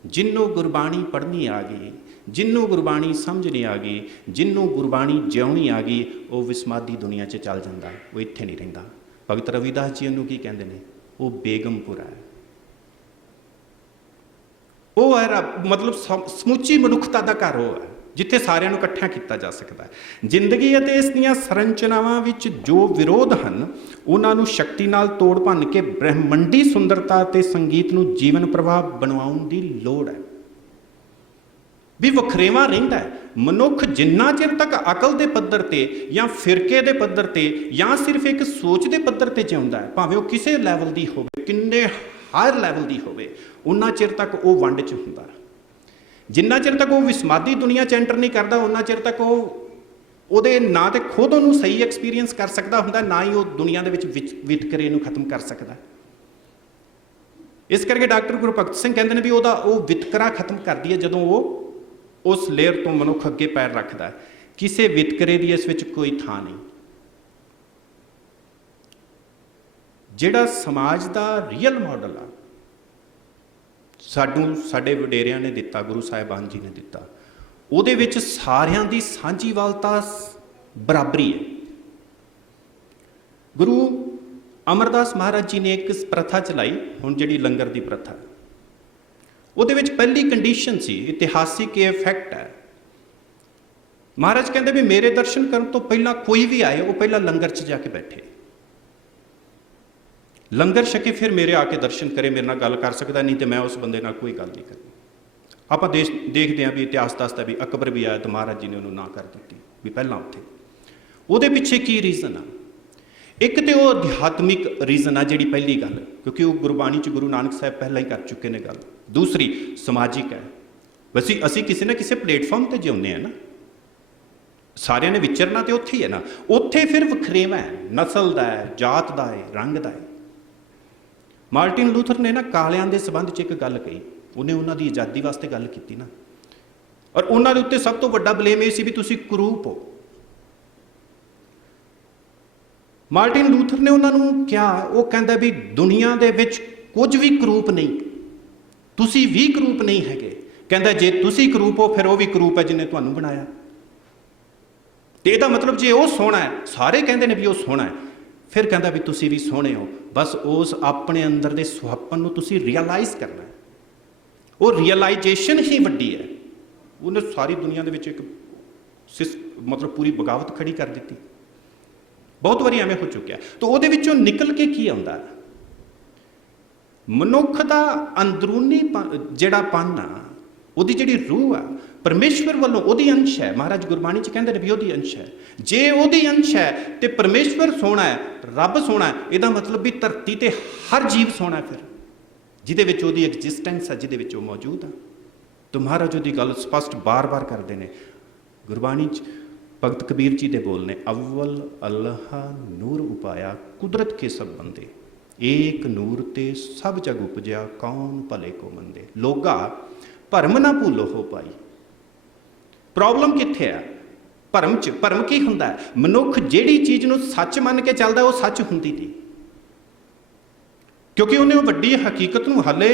ਜਿਹਨੂੰ ਗੁਰਬਾਣੀ ਪੜ੍ਹਨੀ ਆ ਗਈ, ਜਿਹਨੂੰ ਗੁਰਬਾਣੀ ਸਮਝਣੀ ਆ ਗਈ, ਜਿਹਨੂੰ ਗੁਰਬਾਣੀ ਜਿਉਣੀ ਆ ਗਈ, ਉਹ ਵਿਸਮਾਦੀ ਦੁਨੀਆ 'ਚ ਚੱਲ ਜਾਂਦਾ, ਉਹ ਇੱਥੇ ਨਹੀਂ ਰਹਿੰਦਾ। ਭਗਤ ਰਵਿਦਾਸ ਜੀ ਉਹਨੂੰ ਕੀ ਕਹਿੰਦੇ ਨੇ? ਉਹ ਬੇਗਮਪੁਰਾ ਹੈ। ਉਹ ਹੈ ਮਤਲਬ ਸਮੁੱਚੀ ਮਨੁੱਖਤਾ ਦਾ ਘਰ ਉਹ ਹੈ, ਜਿੱਥੇ ਸਾਰਿਆਂ ਨੂੰ ਇਕੱਠਿਆਂ ਕੀਤਾ ਜਾ ਸਕਦਾ ਹੈ। ਜ਼ਿੰਦਗੀ ਅਤੇ ਇਸ ਦੀਆਂ ਸਰੰਚਨਾਵਾਂ ਵਿੱਚ ਜੋ ਵਿਰੋਧ ਹਨ, ਉਹਨਾਂ ਨੂੰ ਸ਼ਕਤੀ ਨਾਲ ਤੋੜ ਭੰਨ ਕੇ ਬ੍ਰਹਿਮੰਡੀ ਸੁੰਦਰਤਾ ਅਤੇ ਸੰਗੀਤ ਨੂੰ ਜੀਵਨ ਪ੍ਰਵਾਹ ਬਣਵਾਉਣ ਦੀ ਲੋੜ ਹੈ। ਵੀ ਵਖਰੇਵਾਂ ਰਹਿੰਦਾ ਹੈ। ਮਨੁੱਖ ਜਿੰਨਾ ਚਿਰ ਤੱਕ ਅਕਲ ਦੇ ਪੱਧਰ ਤੇ ਜਾਂ ਫਿਰਕੇ ਦੇ ਪੱਧਰ ਤੇ ਜਾਂ ਸਿਰਫ ਇੱਕ ਸੋਚ ਦੇ ਪੱਧਰ ਤੇ ਜਿਉਂਦਾ ਹੈ, ਭਾਵੇਂ ਉਹ ਕਿਸੇ ਲੈਵਲ ਦੀ ਹੋਵੇ, ਕਿੰਨੇ ਹਾਇਰ ਲੈਵਲ ਦੀ ਹੋਵੇ, ਉਨਾ ਚਿਰ ਤੱਕ ਉਹ ਵੰਡ 'ਚ ਹੁੰਦਾ ਹੈ। ਜਿੰਨਾ ਚਿਰ ਤੱਕ ਉਹ ਵਿਸਮਾਦੀ ਦੁਨੀਆ 'ਚ ਐਂਟਰ ਨਹੀਂ ਕਰਦਾ, ਉਹਨਾਂ ਚਿਰ ਤੱਕ ਉਹਦੇ ਨਾ ਤੇ ਖੁਦ ਉਹਨੂੰ ਸਹੀ ਐਕਸਪੀਰੀਅੰਸ ਕਰ ਸਕਦਾ ਹੁੰਦਾ, ਨਾ ਹੀ ਉਹ ਦੁਨੀਆ ਦੇ ਵਿੱਚ ਵਿਤਕਰੇ ਨੂੰ ਖਤਮ ਕਰ ਸਕਦਾ। ਇਸ ਕਰਕੇ ਡਾਕਟਰ ਗੁਰਭਗਤ ਸਿੰਘ ਕਹਿੰਦੇ ਨੇ ਵੀ ਉਹਦਾ ਉਹ ਵਿਤਕਰਾ ਖਤਮ ਕਰਦੀ ਹੈ ਜਦੋਂ ਉਹ ਉਸ ਲੇਅਰ ਤੋਂ ਮਨੁੱਖ ਅੱਗੇ ਪੈਰ ਰੱਖਦਾ। ਕਿਸੇ ਵਿਤਕਰੇ ਦੀ ਇਸ ਵਿੱਚ ਕੋਈ ਥਾਂ ਨਹੀਂ। ਜਿਹੜਾ ਸਮਾਜ ਦਾ ਰੀਅਲ ਮਾਡਲ ਆ, ਸਾਡੇ ਵਡੇਰਿਆਂ ਨੇ ਦਿੱਤਾ, ਗੁਰੂ ਸਾਹਿਬਾਨ ਜੀ ਨੇ ਦਿੱਤਾ, ਉਹਦੇ ਵਿੱਚ ਸਾਰਿਆਂ ਦੀ ਸਾਂਝੀਵਾਲਤਾ, ਬਰਾਬਰੀ ਹੈ। ਗੁਰੂ ਅਮਰਦਾਸ ਮਹਾਰਾਜ ਜੀ ਨੇ ਇੱਕ ਪ੍ਰਥਾ ਚਲਾਈ, ਹੁਣ ਜਿਹੜੀ ਲੰਗਰ ਦੀ ਪ੍ਰਥਾ, ਉਹਦੇ ਵਿੱਚ ਪਹਿਲੀ ਕੰਡੀਸ਼ਨ ਸੀ, ਇਤਿਹਾਸਿਕ ਇਹ ਫੈਕਟ ਹੈ। ਮਹਾਰਾਜ ਕਹਿੰਦੇ ਵੀ ਮੇਰੇ ਦਰਸ਼ਨ ਕਰਨ ਤੋਂ ਪਹਿਲਾਂ ਕੋਈ ਵੀ ਆਏ, ਉਹ ਪਹਿਲਾਂ ਲੰਗਰ 'ਚ ਜਾ ਕੇ ਬੈਠੇ, ਲੰਗਰ ਛਕੇ, ਫਿਰ ਮੇਰੇ ਆ ਕੇ ਦਰਸ਼ਨ ਕਰੇ, ਮੇਰੇ ਨਾਲ ਗੱਲ ਕਰ ਸਕਦਾ, ਨਹੀਂ ਤੇ ਮੈਂ ਉਸ ਬੰਦੇ ਨਾਲ ਕੋਈ ਗੱਲ ਨਹੀਂ ਕਰਨੀ। ਆਪਾਂ ਦੇਖਦੇ ਹਾਂ ਵੀ ਇਤਿਹਾਸ ਦੱਸਦਾ ਵੀ ਅਕਬਰ ਵੀ ਆਇਆ ਤਾਂ ਮਹਾਰਾਜ ਜੀ ਨੇ ਉਹਨੂੰ ਨਾ ਕਰ ਦਿੱਤੀ, ਵੀ ਪਹਿਲਾਂ ਉੱਥੇ ਉਹਦੇ ਪਿੱਛੇ ਕੀ ਰੀਜ਼ਨ ਆ? ਇੱਕ ਤੇ ਉਹ ਅਧਿਆਤਮਿਕ ਰੀਜ਼ਨ ਆ ਜਿਹੜੀ ਪਹਿਲੀ ਗੱਲ, ਕਿਉਂਕਿ ਉਹ ਗੁਰਬਾਣੀ 'ਚ ਗੁਰੂ ਨਾਨਕ ਸਾਹਿਬ ਪਹਿਲਾਂ ਹੀ ਕਰ ਚੁੱਕੇ ਨੇ ਗੱਲ। ਦੂਸਰੀ ਸਮਾਜਿਕ ਹੈ, ਵੈਸੇ ਅਸੀਂ ਕਿਸੇ ਨਾ ਕਿਸੇ ਪਲੇਟਫਾਰਮ ਤੇ ਜਿਉਂਦੇ ਆ ਨਾ, ਸਾਰਿਆਂ ਨੇ ਵਿਚਰਨਾ ਤੇ ਉੱਥੇ ਹੀ ਹੈ ਨਾ। ਉੱਥੇ ਫਿਰ ਵਖਰੇਵਾਂ ਹੈ, ਨਸਲ ਦਾ ਹੈ, ਜਾਤ ਦਾ ਹੈ, ਰੰਗ ਦਾ ਹੈ। ਮਾਰਟਿਨ ਲੂਥਰ ਨੇ ਨਾ ਕਾਲਿਆਂ ਦੇ ਸੰਬੰਧ 'ਚ ਇੱਕ ਗੱਲ ਕਹੀ, ਉਹਨੇ ਉਹਨਾਂ ਦੀ ਆਜ਼ਾਦੀ ਵਾਸਤੇ ਗੱਲ ਕੀਤੀ ਨਾ, ਔਰ ਉਹਨਾਂ ਦੇ ਉੱਤੇ ਸਭ ਤੋਂ ਵੱਡਾ ਬਲੇਮ ਇਹ ਸੀ ਵੀ ਤੁਸੀਂ ਕਰੂਪ ਹੋ। ਮਾਰਟਿਨ ਲੂਥਰ ਨੇ ਉਹਨਾਂ ਨੂੰ ਕਿਹਾ, ਉਹ ਕਹਿੰਦਾ ਵੀ ਦੁਨੀਆ ਦੇ ਵਿੱਚ ਕੁਝ ਵੀ ਕਰੂਪ ਨਹੀਂ, ਤੁਸੀਂ ਵੀ ਕਰੂਪ ਨਹੀਂ ਹੈਗੇ। ਕਹਿੰਦਾ ਜੇ ਤੁਸੀਂ ਕਰੂਪ ਹੋ ਫਿਰ ਉਹ ਵੀ ਕਰੂਪ ਹੈ ਜਿਹਨੇ ਤੁਹਾਨੂੰ ਬਣਾਇਆ। ਤੇ ਇਹਦਾ ਮਤਲਬ ਜੇ ਉਹ ਸੋਹਣਾ ਹੈ, ਸਾਰੇ ਕਹਿੰਦੇ ਨੇ ਵੀ ਉਹ ਸੋਹਣਾ ਹੈ, ਫਿਰ ਕਹਿੰਦਾ ਵੀ ਤੁਸੀਂ ਵੀ ਸੋਹਣੇ ਹੋ। ਬਸ ਉਸ ਆਪਣੇ ਅੰਦਰ ਦੇ ਸੁਹੱਪਨ ਨੂੰ ਤੁਸੀਂ ਰਿਅਲਾਈਜ਼ ਕਰਨਾ ਹੈ। ਉਹ ਰਿਅਲਾਈਜੇਸ਼ਨ ਹੀ ਵੱਡੀ ਹੈ। ਉਹਨੇ ਸਾਰੀ ਦੁਨੀਆ ਦੇ ਵਿੱਚ ਇੱਕ ਮਤਲਬ ਪੂਰੀ ਬਗਾਵਤ ਖੜੀ ਕਰ ਦਿੱਤੀ। ਬਹੁਤ ਵਾਰੀ ਐਵੇਂ ਹੋ ਚੁੱਕਿਆ। ਤਾਂ ਉਹਦੇ ਵਿੱਚੋਂ ਨਿਕਲ ਕੇ ਕੀ ਆਉਂਦਾ? ਮਨੁੱਖ ਦਾ ਅੰਦਰੂਨੀ ਜਿਹੜਾ ਪਨ ਆ, ਉਹਦੀ ਜਿਹੜੀ ਰੂਹ ਆ, ਪਰਮੇਸ਼ਵਰ ਵੱਲੋਂ ਉਹਦੀ ਅੰਸ਼ ਹੈ। ਮਹਾਰਾਜ ਗੁਰਬਾਣੀ 'ਚ ਕਹਿੰਦੇ ਨੇ ਵੀ ਉਹਦੀ ਅੰਸ਼ ਹੈ। ਜੇ ਉਹਦੀ ਅੰਸ਼ ਹੈ ਤੇ ਪਰਮੇਸ਼ਵਰ ਸੋਹਣਾ ਹੈ, ਰੱਬ ਸੋਹਣਾ ਹੈ, ਇਹਦਾ ਮਤਲਬ ਵੀ ਧਰਤੀ ਤੇ ਹਰ ਜੀਵ ਸੋਹਣਾ ਫਿਰ, ਜਿਹਦੇ ਵਿੱਚ ਉਹਦੀ ਐਗਜ਼ਿਸਟੈਂਸ ਹੈ, ਜਿਹਦੇ ਵਿੱਚ ਉਹ ਮੌਜੂਦ ਆ। ਤਾਂ ਮਹਾਰਾਜ ਉਹਦੀ ਗੱਲ ਸਪਸ਼ਟ ਬਾਰ-ਬਾਰ ਕਰਦੇ ਨੇ ਗੁਰਬਾਣੀ 'ਚ। ਭਗਤ ਕਬੀਰ ਜੀ ਦੇ ਬੋਲ ਨੇ, ਅਵਲ ਅੱਲਾਹ ਨੂਰ ਉਪਾਇਆ ਕੁਦਰਤ ਕੇ ਸਭ ਬੰਦੇ, ਏਕ ਨੂਰ ਤੇ ਸਭ ਜਗ ਉਪਜਿਆ ਕੌਣ ਭਲੇ ਕੋ ਮੰਦੇ। ਲੋਗਾ ਭਰਮ ਨਾ ਭੁੱਲੋ ਹੋ ਪਾਈ। ਪ੍ਰੋਬਲਮ ਕਿੱਥੇ ਆ? ਭਰਮ 'ਚ। ਭਰਮ ਕੀ ਹੁੰਦਾ ਹੈ? ਮਨੁੱਖ ਜਿਹੜੀ ਚੀਜ਼ ਨੂੰ ਸੱਚ ਮੰਨ ਕੇ ਚੱਲਦਾ ਉਹ ਸੱਚ ਹੁੰਦੀ ਨਹੀਂ, ਕਿਉਂਕਿ ਉਹਨੇ ਉਹ ਵੱਡੀ ਹਕੀਕਤ ਨੂੰ ਹਾਲੇ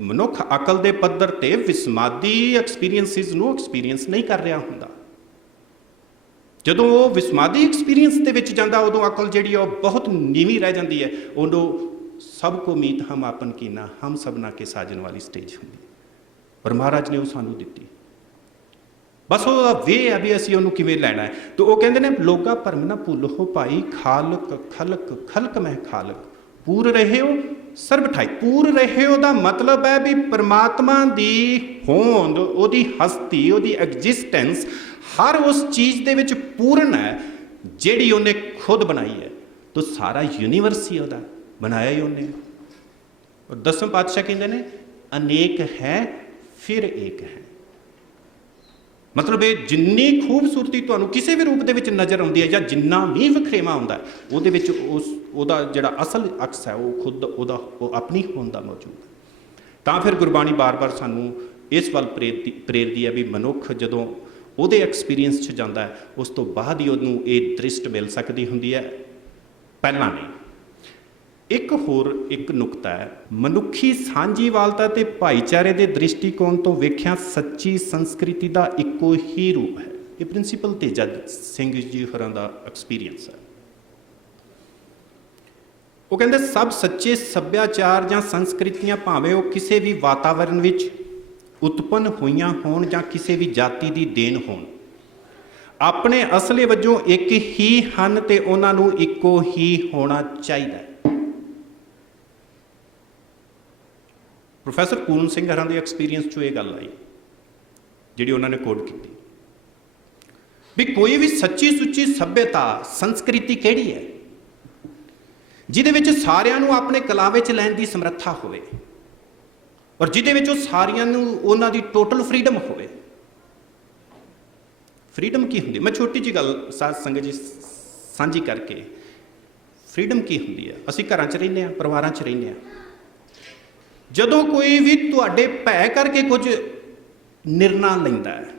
ਮਨੁੱਖ ਅਕਲ ਦੇ ਪੱਧਰ ਤੇ ਵਿਸਮਾਦੀ ਐਕਸਪੀਰੀਐਂਸਿਸ ਨੂੰ ਐਕਸਪੀਰੀਐਂਸ ਨਹੀਂ ਕਰ ਰਿਹਾ ਹੁੰਦਾ। ਜਦੋਂ ਉਹ ਵਿਸਮਾਦੀ ਐਕਸਪੀਰੀਐਂਸ ਦੇ ਵਿੱਚ ਜਾਂਦਾ, ਉਦੋਂ ਅਕਲ ਜਿਹੜੀ ਉਹ ਬਹੁਤ ਨੀਵੀਂ ਰਹਿ ਜਾਂਦੀ ਹੈ। ਉਦੋਂ ਸਭ ਕੋ ਮੀਤ ਹਮ ਆਪਨ ਕੀਨਾ, ਹਮ ਸਭਨਾ ਕੇ ਸਾਜਨ ਵਾਲੀ ਸਟੇਜ ਹੁੰਦੀ। ਪਰ ਮਹਾਰਾਜ ਨੇ ਉਹ ਸਾਨੂੰ ਦਿੱਤੀ। ਬਸ ਉਹਦਾ ਵੇ ਹੈ ਵੀ ਅਸੀਂ ਉਹਨੂੰ ਕਿਵੇਂ ਲੈਣਾ ਹੈ। ਤਾਂ ਉਹ ਕਹਿੰਦੇ ਨੇ ਲੋਗਾ ਭਰਮ ਨਾ ਭੁੱਲ ਹੋ ਭਾਈ, ਖਾਲਕ ਖਲਕ ਖਲਕ ਮੈਂ ਖਾਲਕ, ਪੂਰ ਰਹੇ ਹੋ ਸਰਬ ਠਾਈ। ਪੂਰ ਰਹੇ ਹੋ ਦਾ ਮਤਲਬ ਹੈ ਵੀ ਪਰਮਾਤਮਾ ਦੀ ਹੋਂਦ, ਉਹਦੀ ਹਸਤੀ, ਉਹਦੀ ਐਗਜ਼ਿਸਟੈਂਸ ਹਰ ਉਸ ਚੀਜ਼ ਦੇ ਵਿੱਚ ਪੂਰਨ ਹੈ ਜਿਹੜੀ ਉਹਨੇ ਖੁਦ ਬਣਾਈ ਹੈ। ਤਾਂ ਸਾਰਾ ਯੂਨੀਵਰਸ ਹੀ ਉਹਦਾ ਬਣਾਇਆ ਹੀ ਉਹਨੇ। ਔਰ ਦਸਮ ਪਾਤਸ਼ਾਹ ਕਹਿੰਦੇ ਨੇ ਅਨੇਕ ਹੈ ਫਿਰ ਏਕ ਹੈ। ਮਤਲਬ ਇਹ ਜਿੰਨੀ ਖੂਬਸੂਰਤੀ ਤੁਹਾਨੂੰ ਕਿਸੇ ਵੀ ਰੂਪ ਦੇ ਵਿੱਚ ਨਜ਼ਰ ਆਉਂਦੀ ਹੈ, ਜਾਂ ਜਿੰਨਾ ਵੀ ਵਖਰੇਵਾ ਆਉਂਦਾ, ਉਹਦੇ ਵਿੱਚ ਉਹਦਾ ਜਿਹੜਾ ਅਸਲ ਅਕਸ ਹੈ ਉਹ ਖੁਦ ਉਹ ਆਪਣੀ ਹੋਂਦ ਦਾ ਮੌਜੂਦ। ਤਾਂ ਫਿਰ ਗੁਰਬਾਣੀ ਬਾਰ-ਬਾਰ ਸਾਨੂੰ ਇਸ ਵੱਲ ਪ੍ਰੇਰਦੀ ਹੈ ਵੀ ਮਨੁੱਖ ਜਦੋਂ ਉਹਦੇ ਐਕਸਪੀਰੀਐਂਸ 'ਚ ਜਾਂਦਾ ਹੈ, ਉਸ ਤੋਂ ਬਾਅਦ ਹੀ ਉਹਨੂੰ ਇਹ ਦ੍ਰਿਸ਼ਟ ਮਿਲ ਸਕਦੀ ਹੁੰਦੀ ਹੈ, ਪਹਿਲਾਂ ਨਹੀਂ। ਇੱਕ ਨੁਕਤਾ ਹੈ, ਮਨੁੱਖੀ ਸਾਂਝੀਵਾਲਤਾ ਤੇ ਭਾਈਚਾਰੇ ਦੇ ਦ੍ਰਿਸ਼ਟੀਕੋਣ ਤੋਂ ਵੇਖਿਆ ਸੱਚੀ ਸੰਸਕ੍ਰਿਤੀ ਦਾ ਇੱਕੋ ਹੀ ਰੂਪ ਹੈ। ਇਹ ਪ੍ਰਿੰਸੀਪਲ ਤੇਜਾ ਸਿੰਘ ਜੀ ਹੋਰਾਂ ਦਾ ਐਕਸਪੀਰੀਐਂਸ ਹੈ। ਉਹ ਕਹਿੰਦੇ ਸਭ ਸੱਚੇ ਸੱਭਿਆਚਾਰ ਜਾਂ ਸੰਸਕ੍ਰਿਤੀਆਂ ਭਾਵੇਂ ਉਹ ਕਿਸੇ ਵੀ ਵਾਤਾਵਰਣ ਵਿੱਚ ਉਤਪੰਨ ਹੋਈਆਂ ਹੋਣ ਜਾਂ ਕਿਸੇ ਵੀ ਜਾਤੀ ਦੀ ਦੇਣ ਹੋਣ, ਆਪਣੇ ਅਸਲੇ ਵਜੋਂ ਇੱਕ ਹੀ ਹਨ ਤੇ ਉਹਨਾਂ ਨੂੰ ਇੱਕੋ ਹੀ ਹੋਣਾ ਚਾਹੀਦਾ ਹੈ। ਪ੍ਰੋਫੈਸਰ ਪੂਰਨ ਸਿੰਘ ਹਰਾਂ ਦੇ ਐਕਸਪੀਰੀਐਂਸ 'ਚੋਂ ਇਹ ਗੱਲ ਆਈ ਜਿਹੜੀ ਉਹਨਾਂ ਨੇ ਕੋਡ ਕੀਤੀ ਵੀ ਕੋਈ ਵੀ ਸੱਚੀ ਸੁੱਚੀ ਸੱਭਿਅਤਾ ਸੰਸਕ੍ਰਿਤੀ ਕਿਹੜੀ ਹੈ ਜਿਹਦੇ ਵਿੱਚ ਸਾਰਿਆਂ ਨੂੰ ਆਪਣੇ ਕਲਾਵੇ 'ਚ ਲੈਣ ਦੀ ਸਮਰੱਥਾ ਹੋਵੇ, ਔਰ ਜਿਹਦੇ ਵਿੱਚ ਉਹ ਸਾਰਿਆਂ ਨੂੰ ਉਹਨਾਂ ਦੀ ਟੋਟਲ ਫਰੀਡਮ ਹੋਵੇ। ਫਰੀਡਮ ਕੀ ਹੁੰਦੀ? ਮੈਂ ਛੋਟੀ ਜਿਹੀ ਗੱਲ ਸਾਧ ਸੰਗਤ ਜੀ ਸਾਂਝੀ ਕਰਕੇ, ਫਰੀਡਮ ਕੀ ਹੁੰਦੀ ਹੈ? ਅਸੀਂ ਘਰਾਂ 'ਚ ਰਹਿੰਦੇ ਹਾਂ, ਪਰਿਵਾਰਾਂ 'ਚ ਰਹਿੰਦੇ ਹਾਂ। ਜਦੋਂ ਕੋਈ ਵੀ ਤੁਹਾਡੇ ਭੈ ਕਰਕੇ ਕੁਝ ਨਿਰਣਾ ਲੈਂਦਾ ਹੈ,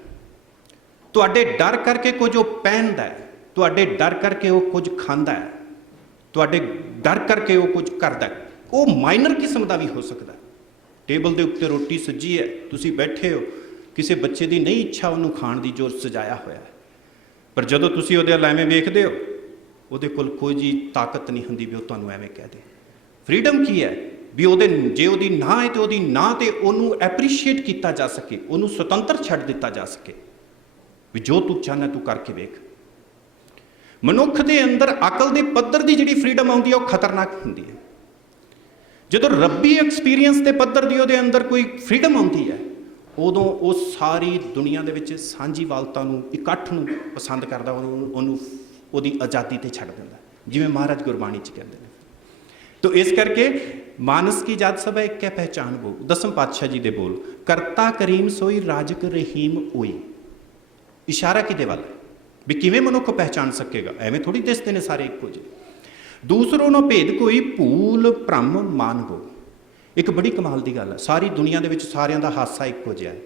ਤੁਹਾਡੇ ਡਰ ਕਰਕੇ ਕੁਝ ਉਹ ਪਹਿਨਦਾ ਹੈ, ਤੁਹਾਡੇ ਡਰ ਕਰਕੇ ਉਹ ਕੁਝ ਖਾਂਦਾ ਹੈ, ਤੁਹਾਡੇ ਡਰ ਕਰਕੇ ਉਹ ਕੁਝ ਕਰਦਾ ਹੈ, ਉਹ ਮਾਈਨਰ ਕਿਸਮ ਦਾ ਵੀ ਹੋ ਸਕਦਾ। ਟੇਬਲ ਦੇ ਉੱਤੇ ਰੋਟੀ ਸੱਜੀ ਹੈ, ਤੁਸੀਂ ਬੈਠੇ ਹੋ, ਕਿਸੇ ਬੱਚੇ ਦੀ ਨਹੀਂ ਇੱਛਾ ਉਹਨੂੰ ਖਾਣ ਦੀ ਜੋ ਸਜਾਇਆ ਹੋਇਆ ਹੈ, ਪਰ ਜਦੋਂ ਤੁਸੀਂ ਉਹਦੇ ਵੱਲ ਐਵੇਂ ਵੇਖਦੇ ਹੋ, ਉਹਦੇ ਕੋਲ ਕੋਈ ਜੀ ਤਾਕਤ ਨਹੀਂ ਹੁੰਦੀ ਵੀ ਉਹ ਤੁਹਾਨੂੰ ਐਵੇਂ ਕਹਿ ਦੇ। ਫਰੀਡਮ ਕੀ ਹੈ? ਵੀ ਜੇ ਉਹਦੀ ਨਾ ਹੈ ਤੇ ਉਹਦੀ ਨਾ ਤੇ ਉਹਨੂੰ ਐਪਰੀਸ਼ੀਏਟ ਕੀਤਾ ਜਾ ਸਕੇ, ਉਹਨੂੰ ਸੁਤੰਤਰ ਛੱਡ ਦਿੱਤਾ ਜਾ ਸਕੇ ਵੀ ਜੋ ਤੂੰ ਚਾਹੁੰਦਾ ਤੂੰ ਕਰਕੇ ਵੇਖ। ਮਨੁੱਖ ਦੇ ਅੰਦਰ ਅਕਲ ਦੇ ਪੱਧਰ ਦੀ ਜਿਹੜੀ ਫਰੀਡਮ ਆਉਂਦੀ ਹੈ ਉਹ ਖਤਰਨਾਕ ਹੁੰਦੀ ਹੈ। ਜਦੋਂ ਰੱਬੀ ਐਕਸਪੀਰੀਐਂਸ ਦੇ ਪੱਧਰ ਦੀ ਉਹਦੇ ਅੰਦਰ ਕੋਈ ਫਰੀਡਮ ਆਉਂਦੀ ਹੈ, ਉਦੋਂ ਉਹ ਸਾਰੀ ਦੁਨੀਆ ਦੇ ਵਿੱਚ ਸਾਂਝੀਵਾਲਤਾ ਨੂੰ, ਇਕੱਠ ਨੂੰ ਪਸੰਦ ਕਰਦਾ, ਉਹਨੂੰ ਉਹਦੀ ਆਜ਼ਾਦੀ ਤੇ ਛੱਡ ਦਿੰਦਾ, ਜਿਵੇਂ ਮਹਾਰਾਜ ਗੁਰਬਾਣੀ 'ਚ ਕਹਿੰਦੇ ਨੇ। ਤੋ ਇਸ ਕਰਕੇ ਮਾਨਸ ਕੀ ਜਾਤ ਸਭ ਇੱਕ ਹੈ ਪਹਿਚਾਨ ਵੋ, ਦਸਮ ਪਾਤਸ਼ਾਹ ਜੀ ਦੇ ਬੋਲ, ਕਰਤਾ ਕਰੀਮ ਸੋਈ ਰਾਜਕ ਰਹੀਮ ਹੋਈ। ਇਸ਼ਾਰਾ ਕਿਹਦੇ ਵੱਲ ਵੀ ਕਿਵੇਂ ਮਨੁੱਖ ਪਹਿਚਾਨ ਸਕੇਗਾ? ਐਵੇਂ ਥੋੜੀ ਦਿਸਦੇ ਨੇ ਸਾਰੇ ਇੱਕੋ ਜਿਹੇ। ਦੂਸਰੋਂ ਨੂੰ ਭੇਦ ਕੋਈ ਭੂਲ ਭ੍ਰਮ ਮਾਨ ਹੋ। ਇੱਕ ਬੜੀ ਕਮਾਲ ਦੀ ਗੱਲ ਹੈ, ਸਾਰੀ ਦੁਨੀਆ ਦੇ ਵਿੱਚ ਸਾਰਿਆਂ ਦਾ ਹਾਸਾ ਇੱਕੋ ਜਿਹਾ ਹੈ,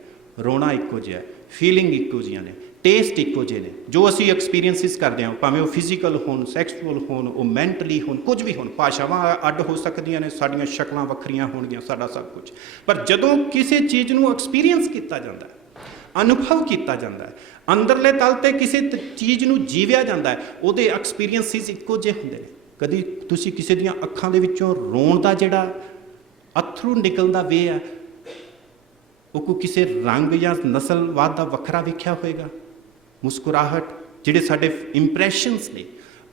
ਰੋਣਾ ਇੱਕੋ ਜਿਹਾ, ਫੀਲਿੰਗ ਇੱਕੋ ਜਿਹੀਆਂ ਨੇ, ਟੇਸਟ ਇੱਕੋ ਜਿਹੇ ਨੇ। ਜੋ ਅਸੀਂ ਐਕਸਪੀਰੀਐਂਸਿਸ ਕਰਦੇ ਹਾਂ, ਭਾਵੇਂ ਉਹ ਫਿਜ਼ੀਕਲ ਹੋਣ, ਸੈਕਸੁਅਲ ਹੋਣ, ਉਹ ਮੈਂਟਲੀ ਹੋਣ, ਕੁਝ ਵੀ ਹੋਣ, ਭਾਸ਼ਾਵਾਂ ਅੱਡ ਹੋ ਸਕਦੀਆਂ ਨੇ, ਸਾਡੀਆਂ ਸ਼ਕਲਾਂ ਵੱਖਰੀਆਂ ਹੋਣਗੀਆਂ, ਸਾਡਾ ਸਭ ਕੁਝ। ਪਰ ਜਦੋਂ ਕਿਸੇ ਚੀਜ਼ ਨੂੰ ਐਕਸਪੀਰੀਐਂਸ ਕੀਤਾ ਜਾਂਦਾ ਹੈ, ਅਨੁਭਵ ਕੀਤਾ ਜਾਂਦਾ ਹੈ, ਅੰਦਰਲੇ ਤਲ ਤੇ ਕਿਸੇ ਚੀਜ਼ ਨੂੰ ਜੀਵਿਆ ਜਾਂਦਾ ਹੈ, ਉਹਦੇ ਐਕਸਪੀਰੀਐਂਸਿਸ ਇੱਕੋ ਜਿਹੇ ਹੁੰਦੇ ਨੇ। ਕਦੀ ਤੁਸੀਂ ਕਿਸੇ ਦੀਆਂ ਅੱਖਾਂ ਦੇ ਵਿੱਚੋਂ ਰੋਣ ਦਾ ਜਿਹੜਾ ਅਥਰੂ ਨਿਕਲਣ ਦਾ ਵੇ ਹੈ, ਉਹ ਕੋਈ ਕਿਸੇ ਰੰਗ ਜਾਂ ਨਸਲਵਾਦ ਦਾ ਵੱਖਰਾ ਵੇਖਿਆ ਹੋਏਗਾ? ਮੁਸਕਰਾਹਟ, ਜਿਹੜੇ ਸਾਡੇ ਇੰਪ੍ਰੈਸ਼ਨਸ ਨੇ।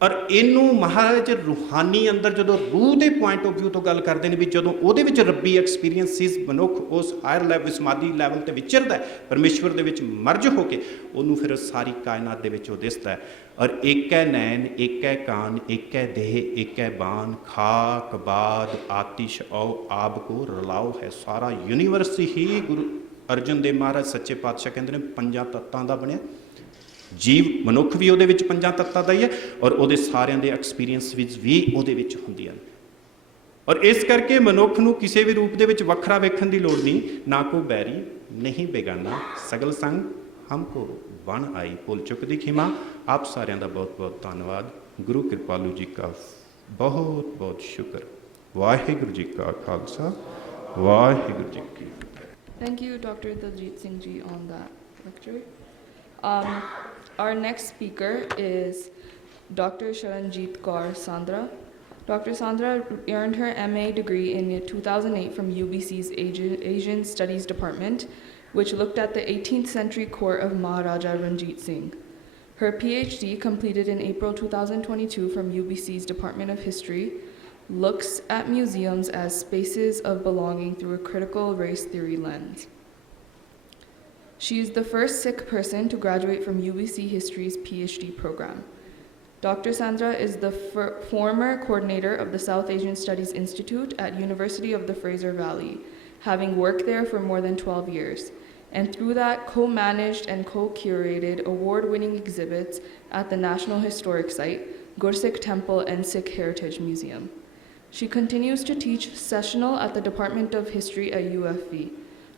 ਔਰ ਇਹਨੂੰ ਮਹਾਰਾਜ ਰੂਹਾਨੀ ਅੰਦਰ ਜਦੋਂ ਰੂਹ ਦੇ ਪੁਆਇੰਟ ਆਫ ਵਿਊ ਤੋਂ ਗੱਲ ਕਰਦੇ ਨੇ, ਵੀ ਜਦੋਂ ਉਹਦੇ ਵਿੱਚ ਰੱਬੀ ਐਕਸਪੀਰੀਐਂਸਿਸ ਮਨੁੱਖ ਉਸ ਹਾਇਰ ਲੈਵਲ, ਸਮਾਧੀ ਲੈਵਲ ਤੇ ਵਿਚਰਦਾ ਹੈ, ਪਰਮੇਸ਼ਵਰ ਦੇ ਵਿੱਚ ਮਰਜ ਹੋ ਕੇ, ਉਹਨੂੰ ਫਿਰ ਸਾਰੀ ਕਾਇਨਾਤ ਦੇ ਵਿੱਚ ਉਹ ਦਿਸਦਾ ਹੈ। ਔਰ ਏਕ ਹੈ ਨੈਣ, ਏਕ ਹੈ ਕਾਨ, ਏਕ ਹੈ ਦੇਹ, ਏਕ ਹੈ ਬਾਨ, ਖਾਕ ਬਾਦ ਆਤਿਸ਼ ਔ ਆਬ ਕੋ ਰਲਾਓ ਹੈ। ਸਾਰਾ ਯੂਨੀਵਰਸ ਹੀ ਗੁਰੂ ਅਰਜਨ ਦੇਵ ਮਹਾਰਾਜ ਸੱਚੇ ਪਾਤਸ਼ਾਹ ਕਹਿੰਦੇ ਨੇ ਪੰਜਾਂ ਤੱਤਾਂ ਦਾ ਬਣਿਆ। ਜੀਵ ਮਨੁੱਖ ਵੀ ਉਹਦੇ ਵਿੱਚ ਪੰਜਾਂ ਤੱਤਾਂ ਦਾ ਹੀ ਹੈ, ਔਰ ਉਹਦੇ ਸਾਰਿਆਂ ਦੇ ਐਕਸਪੀਰੀਐਂਸ ਵਿੱਚ ਵੀ ਉਹਦੇ ਵਿੱਚ ਹੁੰਦੀਆਂ ਨੇ। ਔਰ ਇਸ ਕਰਕੇ ਮਨੁੱਖ ਨੂੰ ਕਿਸੇ ਵੀ ਰੂਪ ਦੇ ਵਿੱਚ ਵੱਖਰਾ ਵੇਖਣ ਦੀ ਲੋੜ ਨਹੀਂ। ਨਾ ਕੋ ਬੈਰੀ ਨਹੀਂ ਬੇਗਾਨਾ, ਸਗਲ ਸੰਗ ਹਮਕੋ ਵਣ ਆਈ। ਭੁੱਲ ਚੁੱਕ ਦੀ ਖਿਮਾ। ਆਪ ਸਾਰਿਆਂ ਦਾ ਬਹੁਤ ਬਹੁਤ ਧੰਨਵਾਦ। ਗੁਰੂ ਕਿਰਪਾਲੂ ਜੀ ਕਾ ਬਹੁਤ ਬਹੁਤ ਸ਼ੁਕਰ। ਵਾਹਿਗੁਰੂ ਜੀ ਕਾ ਖਾਲਸਾ, ਵਾਹਿਗੁਰੂ ਜੀ ਕੀ ਫਤਿਹ। Thank you, Dr. Daljit Singh Ji, on that lecture. Our next speaker is Dr. Sharanjit Kaur Sandra. Dr. Sandra earned her MA degree in 2008 from UBC's Asian Studies Department, which looked at the 18th century court of Maharaja Ranjit Singh. Her PhD, completed in April 2022 from UBC's Department of History, looks at museums as spaces of belonging through a critical race theory lens. She is the first Sikh person to graduate from UBC History's PhD program. Dr. Sandra is the former coordinator of the South Asian Studies Institute at University of the Fraser Valley, having worked there for more than 12 years, and through that co-managed and co-curated award-winning exhibits at the National Historic Site, Gursikh Temple and Sikh Heritage Museum. She continues to teach sessional at the Department of History at UFV.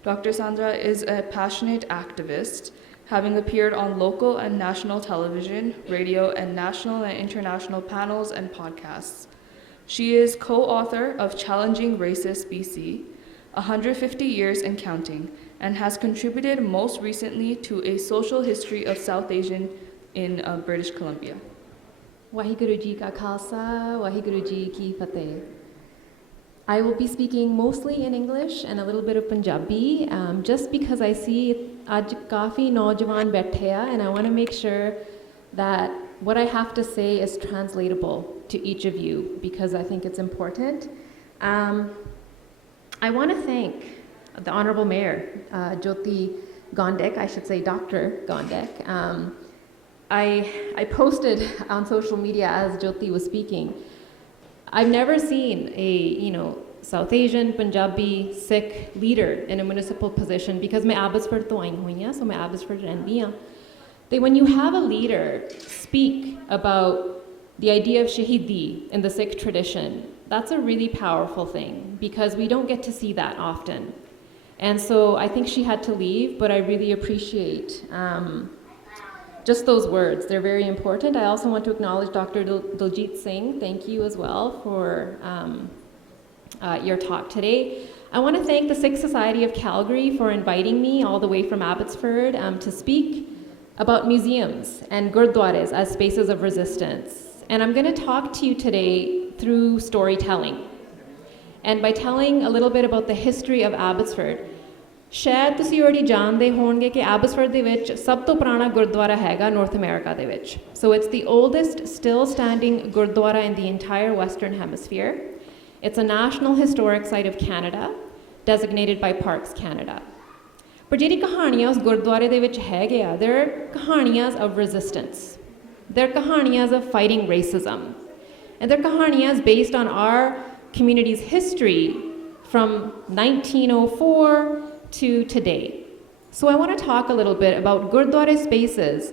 Dr. Sandra is a passionate activist, having appeared on local and national television, radio, and national and international panels and podcasts. She is co-author of Challenging Racist BC, 150 Years and Counting, and has contributed most recently to A Social History of South Asian in British Columbia. Waheguru Ji Ka Khalsa, Waheguru Ji Ki Fateh. I will be speaking mostly in English and a little bit of Punjabi, just because I see aaj kafi naujawan baithe hai, and I want to make sure that what I have to say is translatable to each of you, because I think it's important. I want to thank the Honorable Mayor, Jyoti Gondek, I should say Dr. Gondek. I posted on social media as Jyoti was speaking. I've never seen a, South Asian, Punjabi, Sikh leader in a municipal position, because मैं Abbotsford तो आई हुई हूँ, so मैं Abbotsford रहती हूँ. That when you have a leader speak about the idea of Shaheedi in the Sikh tradition, that's a really powerful thing, because we don't get to see that often. And so I think she had to leave, but I really appreciate just those words. They're very important. I also want to acknowledge Dr. Daljit Singh. Thank you as well for your talk today. I want to thank the Sikh Society of Calgary for inviting me all the way from Abbotsford to speak about museums and gurdwaras as spaces of resistance. And I'm going to talk to you today through storytelling. And by telling a little bit about the history of Abbotsford, ਸ਼ਾਇਦ ਤੁਸੀਂ already ਜਾਣਦੇ ਹੋਣਗੇ ਕਿ ਐਬਸਫੋਰਡ ਦੇ ਵਿੱਚ ਸਭ ਤੋਂ ਪੁਰਾਣਾ ਗੁਰਦੁਆਰਾ ਹੈਗਾ ਨਾਰਥ ਅਮਰੀਕਾ ਦੇ ਵਿੱਚ. So it's the oldest still standing gurdwara in the entire Western Hemisphere. It's a National Historic Site of Canada, designated by Parks Canada. ਪਰ ਜਿਹੜੀ ਕਹਾਣੀਆਂ ਉਸ ਗੁਰਦੁਆਰੇ ਦੇ ਵਿੱਚ ਹੈਗੇ ਆ, there are ਕਹਾਣੀਆਂ of resistance. They're kahaniyas of fighting racism. And they're kahaniyas based on our community's history from 1904 to today. So I want to talk a little bit about Gurdwara spaces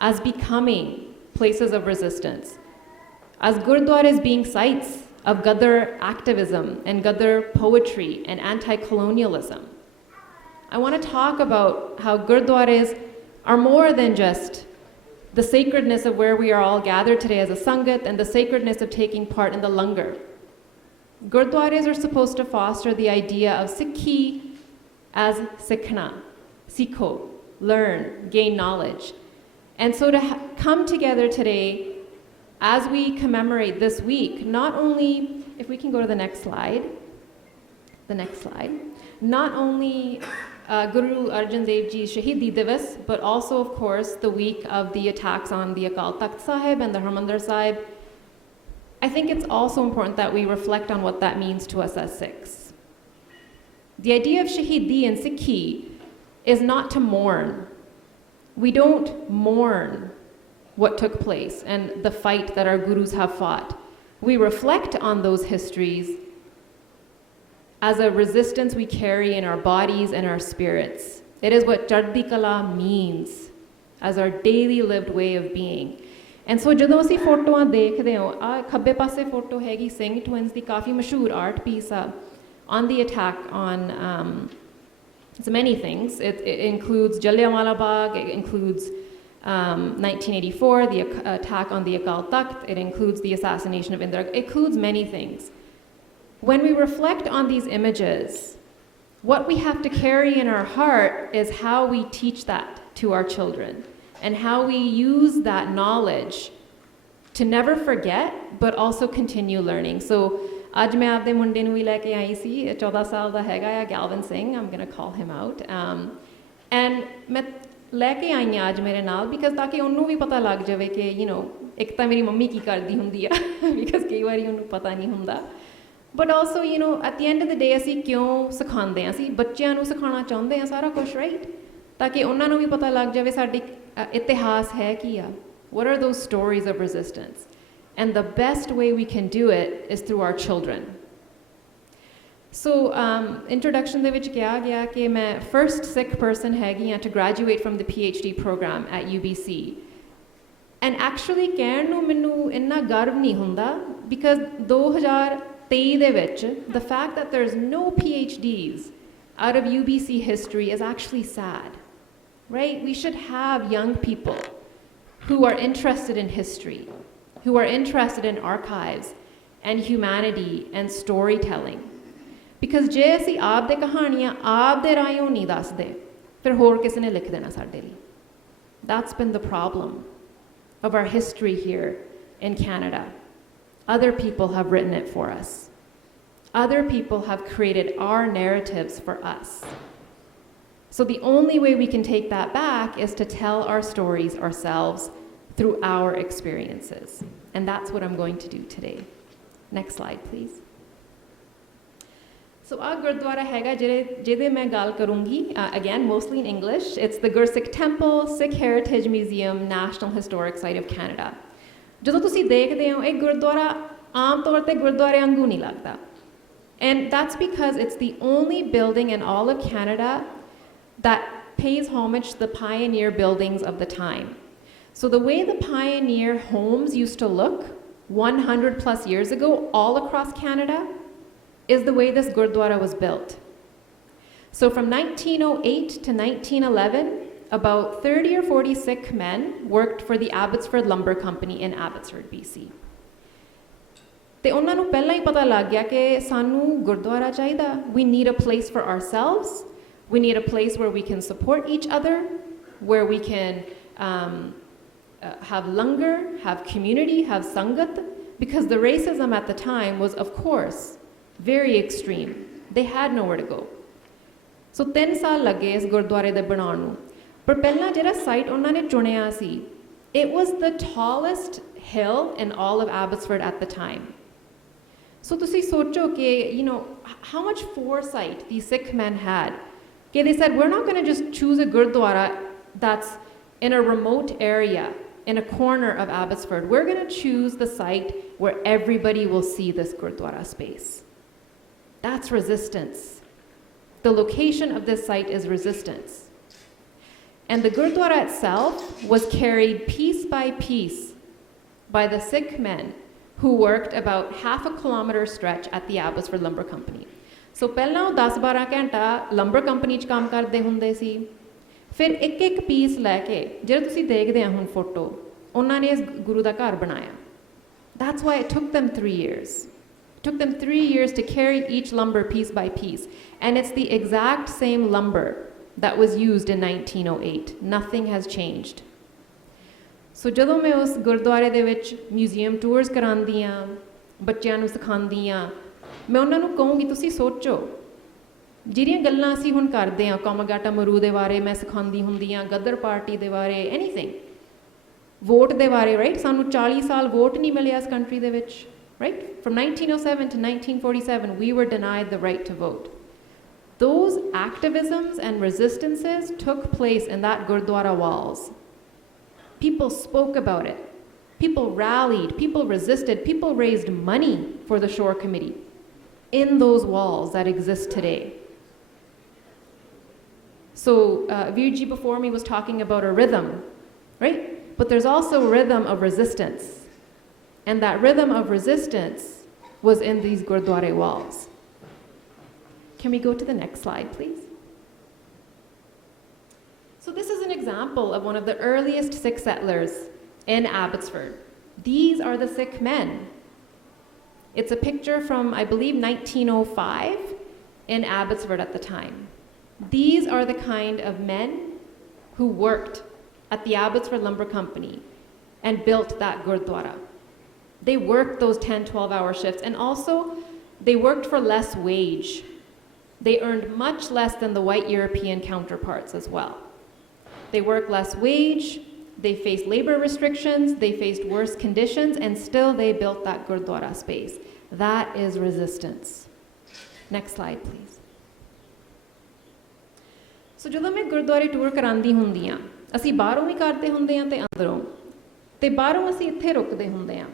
as becoming places of resistance, as Gurdwaras being sites of Gadar activism and Gadar poetry and anti-colonialism. I want to talk about how Gurdwaras are more than just the sacredness of where we are all gathered today as a Sangat and the sacredness of taking part in the langar. Gurdwaras are supposed to foster the idea of Sikhi as Sikhna, Sikho, learn, gain knowledge. And so to come together today as we commemorate this week, not only, if we can go to the next slide, not only Guru Arjun Dev Ji's Shaheedi Divas, but also, of course, the week of the attacks on the Akal Takht Sahib and the Harmandir Sahib. I think it's also important that we reflect on what that means to us as Sikhs. The idea of Shaheedi and Sikhi is not to mourn. We don't mourn what took place and the fight that our gurus have fought. We reflect on those histories as a resistance we carry in our bodies and our spirits. It is what Chardi Kala means as our daily lived way of being. And so ਜਦੋਂ ਅਸੀਂ ਫੋਟੋਆਂ ਦੇਖਦੇ ਹਾਂ ਆ ਖੱਬੇ ਪਾਸੇ ਫੋਟੋ ਹੈਗੀ ਸਿੰਘ ਟਵਿਨਸ ਦੀ ਕਾਫੀ ਮਸ਼ਹੂਰ ਆਰਟ ਪੀਸ ਆ on the attack on it's many things. It includes Jallianwala Bagh, it includes 1984, the attack on the Akal Takht, it includes the assassination of Indira, it includes many things. When we reflect on these images, what we have to carry in our heart is how we teach that to our children and how we use that knowledge to never forget, but also continue learning. So, ਅੱਜ ਮੈਂ ਆਪਦੇ ਮੁੰਡੇ ਨੂੰ ਵੀ ਲੈ ਕੇ ਆਈ ਸੀ 14 ਸਾਲ ਦਾ ਹੈਗਾ ਆ Galvin Singh, I'm going to call him out. And ਮੈਂ ਲੈ ਕੇ ਆਈ ਹਾਂ ਅੱਜ ਮੇਰੇ ਨਾਲ because ਤਾਂ ਕਿ ਉਹਨੂੰ ਵੀ ਪਤਾ ਲੱਗ ਜਾਵੇ ਕਿ ਇੱਕ ਤਾਂ ਮੇਰੀ ਮੰਮੀ ਕੀ ਕਰਦੀ ਹੁੰਦੀ ਆ because ਕਈ ਵਾਰੀ ਉਹਨੂੰ ਪਤਾ ਨਹੀਂ ਹੁੰਦਾ. But also, at the end of the day, ਅਸੀਂ ਕਿਉਂ ਸਿਖਾਉਂਦੇ ਹਾਂ? ਅਸੀਂ ਬੱਚਿਆਂ ਨੂੰ ਸਿਖਾਉਣਾ ਚਾਹੁੰਦੇ ਹਾਂ ਸਾਰਾ ਕੁਝ, right? ਤਾਂ ਕਿ ਉਹਨਾਂ ਨੂੰ ਵੀ ਪਤਾ ਲੱਗ ਜਾਵੇ ਸਾਡੀ ਇਤਿਹਾਸ ਹੈ ਕੀ ਆ. What are those stories of resistance? And the best way we can do it is through our children. So, introduction ਦੇ ਵਿੱਚ ਕਿਹਾ ਗਿਆ ਕਿ ਮੈਂ first Sikh person ਹੈਗੀ ਹਾਂ to graduate from the PhD program at UBC. And actually ਕਹਿਣ ਨੂੰ ਮੈਨੂੰ ਇੰਨਾ ਗਰਵ ਨਹੀਂ ਹੁੰਦਾ because 2023 ਦੇ ਵਿੱਚ the fact that there's no PhDs out of UBC history is actually sad, right? We should have young people who are interested in history, who are interested in archives and humanity and storytelling. Because ਜੇ ਅਸੀਂ ਆਪ ਦੇ ਕਹਾਣੀਆਂ ਆਪ ਦੇ ਰਾਹੀਂ ਨਹੀਂ ਦੱਸਦੇ ਫਿਰ ਹੋਰ ਕਿਸੇ ਨੇ ਲਿਖ ਦੇਣਾ ਸਾਡੇ ਲਈ. That's been the problem of our history here in Canada. Other people have written it for us. Other people have created our narratives for us. So the only way we can take that back is to tell our stories ourselves through our experiences. And that's what I'm going to do today. Next slide, please. So our Gurdwara hega jede main gal karungi, again, mostly in English. It's the Gursikh Temple, Sikh Heritage Museum, National Historic Site of Canada. ਜਦੋਂ ਤੁਸੀਂ ਦੇਖਦੇ ਹੋ ਇਹ ਗੁਰਦੁਆਰਾ ਆਮ ਤੌਰ ਤੇ ਗੁਰਦੁਆਰੇ ਵਾਂਗੂ ਨਹੀਂ ਲੱਗਦਾ. And that's because it's the only building in all of Canada that pays homage to the pioneer buildings of the time. So the way the pioneer homes used to look 100 plus years ago all across Canada is the way this Gurdwara was built. So from 1908 to 1911, about 30 or 40 Sikh men worked for the Abbotsford Lumber Company in Abbotsford, BC. ਤੇ ਉਹਨਾਂ ਨੂੰ ਪਹਿਲਾਂ ਹੀ ਪਤਾ ਲੱਗ ਗਿਆ ਕਿ ਸਾਨੂੰ ਗੁਰਦੁਆਰਾ ਚਾਹੀਦਾ. We need a place for ourselves. We need a place where we can support each other, where we can have langar, have community, have sangat, because the racism at the time was, of course, very extreme. They had nowhere to go. So 3 ਸਾਲ ਲੱਗੇ ਇਸ ਗੁਰਦੁਆਰੇ ਦੇ ਬਣਾਉਣ ਨੂੰ. ਪਰ ਪਹਿਲਾਂ ਜਿਹੜਾ ਸਾਈਟ ਉਹਨਾਂ ਨੇ ਚੁਣਿਆ ਸੀ, it was the tallest hill in all of Abbotsford at the time. So ਤੁਸੀਂ ਸੋਚੋ ਕਿ, how much foresight these Sikh men had. Okay, they said, we're not going to just choose a Gurdwara that's in a remote area in a corner of Abbotsford. We're going to choose the site where everybody will see this Gurdwara space. That's resistance. The location of this site is resistance. And the Gurdwara itself was carried piece by piece by the Sikh men who worked about half a kilometre stretch at the Abbotsford Lumber Company. So ਪਹਿਲਾਂ ਉਹ 10-12 ਘੰਟਾ ਲੰਬਰ ਕੰਪਨੀ 'ਚ ਕੰਮ ਕਰਦੇ ਹੁੰਦੇ ਸੀ, ਫਿਰ ਇੱਕ ਪੀਸ ਲੈ ਕੇ ਜਿਹੜਾ ਤੁਸੀਂ ਦੇਖਦੇ ਆ ਹੁਣ ਫੋਟੋ, ਉਹਨਾਂ ਨੇ ਇਸ ਗੁਰੂ ਦਾ ਘਰ ਬਣਾਇਆ. That's why it took them 3 years. It took them 3 years to carry each lumber piece by piece. And it's the exact same lumber that was used in 1908. Nothing has changed. So ਜਦੋਂ ਮੈਂ ਉਸ ਗੁਰਦੁਆਰੇ ਦੇ ਵਿੱਚ ਮਿਊਜ਼ੀਅਮ ਟੂਰਸ ਕਰਾਉਂਦੀ ਹਾਂ, ਬੱਚਿਆਂ ਨੂੰ ਸਿਖਾਉਂਦੀ ਹਾਂ, ਮੈਂ ਉਹਨਾਂ ਨੂੰ ਕਹੂੰਗੀ ਤੁਸੀਂ ਸੋਚੋ ਜਿਹੜੀਆਂ ਗੱਲਾਂ ਅਸੀਂ ਹੁਣ ਕਰਦੇ ਹਾਂ, ਕੋਮਾਗਾਟਾ ਮਰੂ ਦੇ ਬਾਰੇ ਮੈਂ ਸਿਖਾਉਂਦੀ ਹੁੰਦੀ ਹਾਂ, ਗਦਰ ਪਾਰਟੀ ਦੇ ਬਾਰੇ, ਐਨੀਥਿੰਗ, ਵੋਟ ਦੇ ਬਾਰੇ, ਰਾਈਟ, ਸਾਨੂੰ 40 ਸਾਲ ਵੋਟ ਨਹੀਂ ਮਿਲਿਆ ਇਸ ਕੰਟਰੀ ਦੇ ਵਿੱਚ, right? From 1907 to 1947, we were denied the right to vote. Those activisms and resistances took place in that Gurdwara walls. People spoke about it. People rallied. People resisted. People raised money for the Shore Committee in those walls that exist today. So Virji before me was talking about a rhythm, right? But there's also a rhythm of resistance. And that rhythm of resistance was in these Gurdwara walls. Can we go to the next slide, please? So this is an example of one of the earliest Sikh settlers in Abbotsford. These are the Sikh men. It's a picture from, I believe, 1905 in Abbotsford at the time. These are the kind of men who worked at the Abbotsford Lumber Company and built that Gurdwara. They worked those 10, 12-hour shifts, and also they worked for less wage. They earned much less than the white European counterparts as well. They worked less wage, they faced labor restrictions, they faced worse conditions, and still they built that Gurdwara space. That is resistance. Next slide, please. So ਜਦੋਂ ਮੈਂ ਗੁਰਦੁਆਰੇ ਟੂਰ ਕਰਾਉਂਦੀ ਹੁੰਦੀ ਹਾਂ, ਅਸੀਂ ਬਾਹਰੋਂ ਵੀ ਕਰਦੇ ਹੁੰਦੇ ਹਾਂ ਤੇ ਅੰਦਰੋਂ, ਤੇ ਬਾਹਰੋਂ ਅਸੀਂ ਇੱਥੇ ਰੁਕਦੇ ਹੁੰਦੇ ਹਾਂ.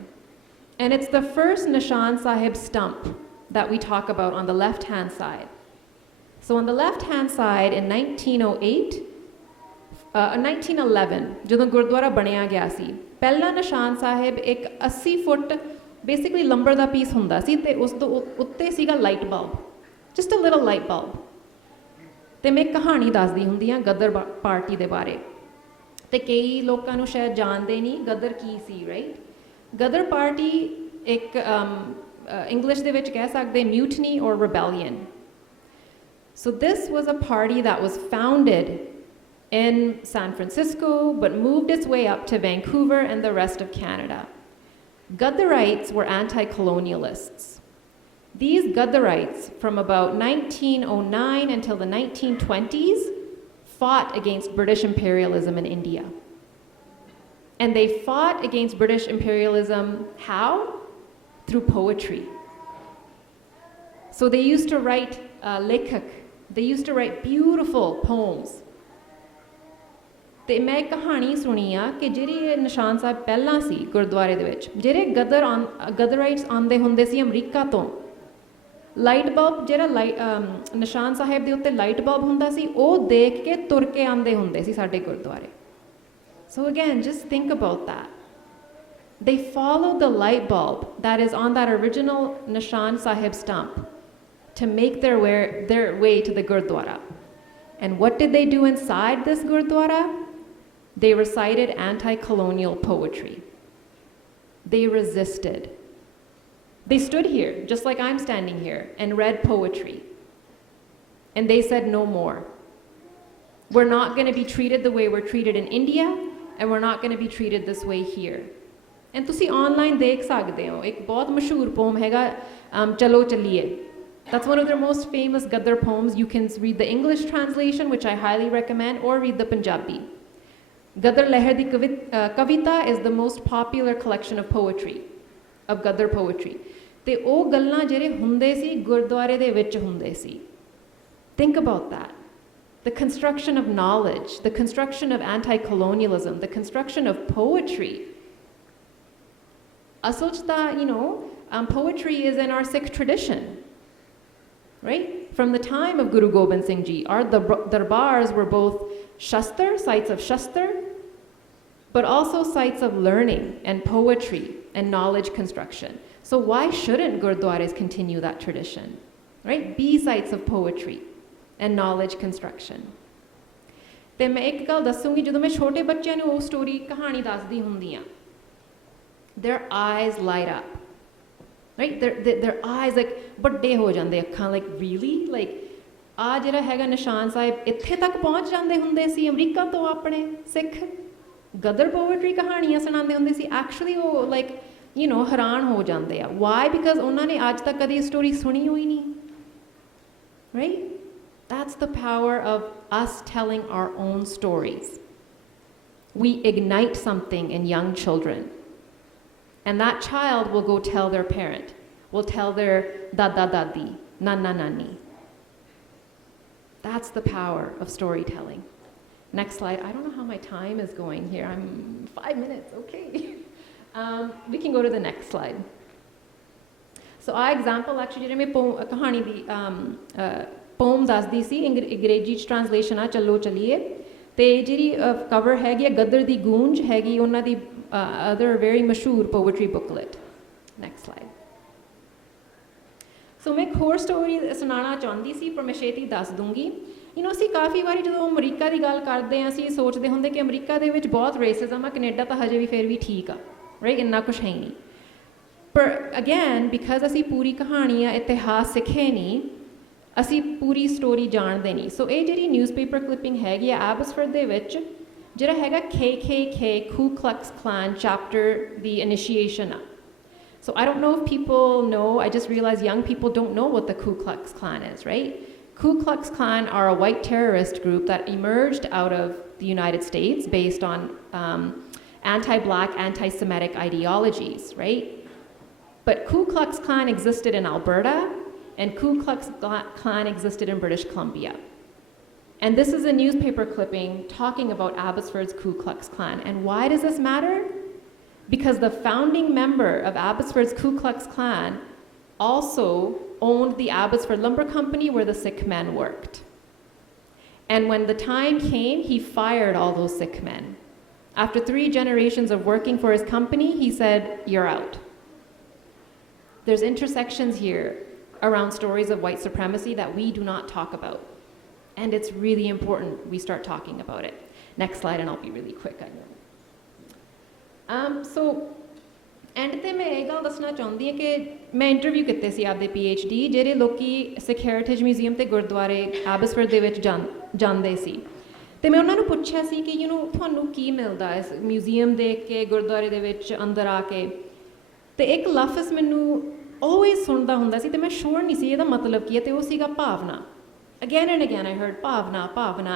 And it's the first Nishan Sahib stump that we talk about on the left-hand side. So on the left-hand side in 1911, ਜਦੋਂ ਗੁਰਦੁਆਰਾ ਬਣਿਆ ਗਿਆ ਸੀ, ਪਹਿਲਾ ਨਿਸ਼ਾਨ ਸਾਹਿਬ ਇੱਕ 80 ਫੁੱਟ basically lumber ਦਾ ਪੀਸ ਹੁੰਦਾ ਸੀ ਤੇ ਉਸ ਤੋਂ ਉੱਤੇ ਸੀਗਾ light bulb, just a little light bulb. ਤੇ ਮੈਂ ਕਹਾਣੀ ਦੱਸਦੀ ਹੁੰਦੀ ਹਾਂ ਗਦਰ ਪਾਰਟੀ ਦੇ ਬਾਰੇ, ਤੇ ਕਈ ਲੋਕਾਂ ਨੂੰ ਸ਼ਾਇਦ ਜਾਣਦੇ ਨਹੀਂ ਗਦਰ ਕੀ ਸੀ, ਰਾਈਟ? ਗਦਰ ਪਾਰਟੀ ਇੱਕ ਇੰਗਲਿਸ਼ ਦੇ ਵਿੱਚ ਕਹਿ ਸਕਦੇ mutiny or rebellion. So this was a party that was founded in San Francisco, but moved its way up to Vancouver and the rest of Canada. Gaddarites were anti-colonialists. These Gaddarites, from about 1909 until the 1920s, fought against British imperialism in India. And they fought against British imperialism, how? Through poetry. So they used to write lekhak, they used to write beautiful poems. ਤੇ ਮੈਂ ਇੱਕ ਕਹਾਣੀ ਸੁਣੀ ਆ ਕਿ ਜਿਹੜੇ ਨਿਸ਼ਾਨ ਸਾਹਿਬ ਪਹਿਲਾਂ ਸੀ ਗੁਰਦੁਆਰੇ ਦੇ ਵਿੱਚ, ਜਿਹੜੇ ਗਦਰਾਈਟਸ ਆਉਂਦੇ ਹੁੰਦੇ ਸੀ ਅਮਰੀਕਾ ਤੋਂ, ਲਾਈਟ ਬਲਬ ਜਿਹੜਾ ਨਿਸ਼ਾਨ ਸਾਹਿਬ ਦੇ ਉੱਤੇ ਲਾਈਟ ਬਲਬ ਹੁੰਦਾ ਸੀ, ਉਹ ਦੇਖ ਕੇ ਤੁਰ ਕੇ ਆਉਂਦੇ ਹੁੰਦੇ ਸੀ ਸਾਡੇ ਗੁਰਦੁਆਰੇ. So again, just think about that. They followed the light bulb that is on that original Nishan Sahib stump to make their way to the Gurdwara. And what did they do inside this Gurdwara? They recited anti-colonial poetry. They resisted. They stood here, just like I'm standing here, and read poetry. And they said no more. We're not going to be treated the way we're treated in India, and we're not going to be treated this way here. And ਤੁਸੀਂ online ਦੇਖ ਸਕਦੇ ਹੋ, ਇੱਕ ਬਹੁਤ ਮਸ਼ਹੂਰ poem ਹੈਗਾ, ਚਲੋ ਚੱਲੀਏ. That's one of their most famous Gaddar poems. You can read the English translation, which I highly recommend, or read the Punjabi. Gaddar Lehar di Kavita is the most popular collection of poetry, of Gaddar poetry. ਤੇ ਉਹ ਗੱਲਾਂ ਜਿਹੜੇ ਹੁੰਦੇ ਸੀ ਗੁਰਦੁਆਰੇ ਦੇ ਵਿੱਚ ਹੁੰਦੇ ਸੀ. Think about that. the construction of knowledge, the construction of anti-colonialism, the construction of poetry. Asal ch ta, poetry is in our Sikh tradition, right? From the time of Guru Gobind Singh Ji, our darbars were both shastar, sites of shastar, but also sites of learning and poetry and knowledge construction. So why shouldn't gurdwaras continue that tradition, right? Be sites of poetry and knowledge construction. ਤੇ ਮੈਂ ਇੱਕ ਗੱਲ ਦੱਸੂਗੀ, ਜਦੋਂ ਮੈਂ ਛੋਟੇ ਬੱਚਿਆਂ ਨੂੰ ਉਹ ਸਟੋਰੀ ਕਹਾਣੀ ਦੱਸਦੀ ਹੁੰਦੀ ਆ, their eyes light up, right? Their eyes like ਵੱਡੇ ਹੋ ਜਾਂਦੇ ਅੱਖਾਂ, like really, like ਆ ਜਿਹੜਾ ਹੈਗਾ ਨਿਸ਼ਾਨ ਸਾਹਿਬ ਇੱਥੇ ਤੱਕ ਪਹੁੰਚ ਜਾਂਦੇ ਹੁੰਦੇ ਸੀ ਅਮਰੀਕਾ ਤੋਂ ਆਪਣੇ ਸਿੱਖ ਗਦਰ ਪੋਇਟਰੀ ਕਹਾਣੀਆਂ ਸੁਣਾਉਂਦੇ ਹੁੰਦੇ ਸੀ, ਐਕਚੁਅਲੀ ਉਹ ਲਾਈਕ ਹੈਰਾਨ ਹੋ ਜਾਂਦੇ ਆ. ਵਾਈ? ਬਿਕਾਜ਼ ਉਹਨਾਂ ਨੇ ਅੱਜ ਤੱਕ ਕਦੀ ਸਟੋਰੀ ਸੁਣੀ ਹੋਈ ਨਹੀਂ, right? That's the power of us telling our own stories. We ignite something in young children, and that child will go tell their parent, will tell their dada dadi, nana nani. That's the power of storytelling. Next slide. I don't know how my time is going here. I'm 5 minutes, okay. We can go to the next slide. So our example actually ਜਿਹੜੇ ਮੈਂ ਕਹਾਣੀ ਦੀ poem ਦੱਸਦੀ ਸੀ, ਅੰਗਰੇਜ਼ੀ ਚ ਟ੍ਰਾਂਸਲੇਸ਼ਨ ਆ ਚੱਲੋ ਚਲੀਏ, ਤੇ ਜਿਹੜੀ ਕਵਰ ਹੈਗੀ ਆ ਗਦਰ ਦੀ ਗੂੰਜ ਹੈਗੀ ਉਹਨਾਂ ਦੀ other very ਮਸ਼ਹੂਰ poetry booklet. Next slide. So ਮੈਂ ਇੱਕ ਹੋਰ ਸਟੋਰੀ ਸੁਣਾਉਣਾ ਚਾਹੁੰਦੀ ਸੀ, ਪਰ ਮੈਂ ਛੇਤੀ ਦੱਸ ਦੂੰਗੀ. ਅਸੀਂ ਕਾਫੀ ਵਾਰੀ ਜਦੋਂ ਅਮਰੀਕਾ ਦੀ ਗੱਲ ਕਰਦੇ ਹਾਂ, ਅਸੀਂ ਸੋਚਦੇ ਹੁੰਦੇ ਕਿ ਅਮਰੀਕਾ ਦੇ ਵਿੱਚ ਬਹੁਤ ਰੇਸਿਜ਼ਮ ਆ, ਕੈਨੇਡਾ ਤਾਂ ਹਜੇ ਵੀ ਫਿਰ ਵੀ ਠੀਕ ਆ, ਰਾਈਟ? ਇੰਨਾ ਕੁਛ ਹੈ ਨਹੀਂ. ਪਰ ਅਗੇਨ ਬਿਕਾਜ਼ ਅਸੀਂ ਪੂਰੀ ਕਹਾਣੀ ਆ ਇਤਿਹਾਸ ਸਿੱਖੇ ਨਹੀਂ, ਅਸੀਂ ਪੂਰੀ ਸਟੋਰੀ ਜਾਣਦੇ ਨਹੀਂ. ਸੋ ਇਹ ਜਿਹੜੀ ਨਿਊਜ਼ਪੇਪਰ ਕਲਿੱਪਿੰਗ ਹੈਗੀ ਆ ਐਬਸਫੋਰਡ ਦੇ ਵਿੱਚ, ਜਿਹੜਾ ਹੈਗਾ KKK, Ku Klux Klan chapter ਦੀ initiation ਆ. So I don't know if people know, I just realized young people don't know what the Ku Klux Klan is, right? Ku Klux Klan are a white terrorist group that emerged out of the United States based on anti-black, anti-Semitic ideologies, right? But Ku Klux Klan existed in Alberta, and Ku Klux Klan existed in British Columbia. And this is a newspaper clipping talking about Abbotsford's Ku Klux Klan. And why does this matter? Because the founding member of Abbotsford's Ku Klux Klan also owned the Abbotsford Lumber Company where the Sikh men worked. And when the time came, he fired all those Sikh men. After 3 generations of working for his company, he said, "You're out." There's intersections here around stories of white supremacy that we do not talk about. And it's really important we start talking about it. Next slide, and I'll be really quick, I know. So, and ਤੇ ਮੈਂ ਇਹ ਗੱਲ ਦੱਸਣਾ ਚਾਹੁੰਦੀ ਹਾਂ ਕਿ ਮੈਂ ਇੰਟਰਵਿਊ ਕੀਤੇ ਸੀ ਆਪਦੇ PhD, ਜਿਹੜੇ ਲੋਕੀ ਸਿੱਖ ਹੈਰੀਟੇਜ ਮਿਊਜ਼ੀਅਮ ਤੇ ਗੁਰਦੁਆਰੇ ਐਬਸਫੋਰਡ ਦੇ ਵਿੱਚ ਜਾਂਦੇ ਸੀ, ਤੇ ਮੈਂ ਉਹਨਾਂ ਨੂੰ ਪੁੱਛਿਆ ਸੀ ਕਿ ਤੁਹਾਨੂੰ ਕੀ ਮਿਲਦਾ ਇਸ ਮਿਊਜ਼ੀਅਮ ਦੇਖ ਕੇ, ਗੁਰਦੁਆਰੇ ਦੇ ਵਿੱਚ ਅੰਦਰ ਆ ਕੇ, ਤੇ ਇੱਕ ਲਫ਼ਜ਼ ਮੈਨੂੰ ਆਲਵੇਜ਼ ਸੁਣਦਾ ਹੁੰਦਾ ਸੀ ਤੇ ਮੈਂ ਸ਼ੋਰ ਨਹੀਂ ਸੀ ਇਹਦਾ ਮਤਲਬ ਕੀ ਹੈ, ਤੇ ਉਹ ਸੀਗਾ ਭਾਵਨਾ. Again and again I heard ਭਾਵਨਾ,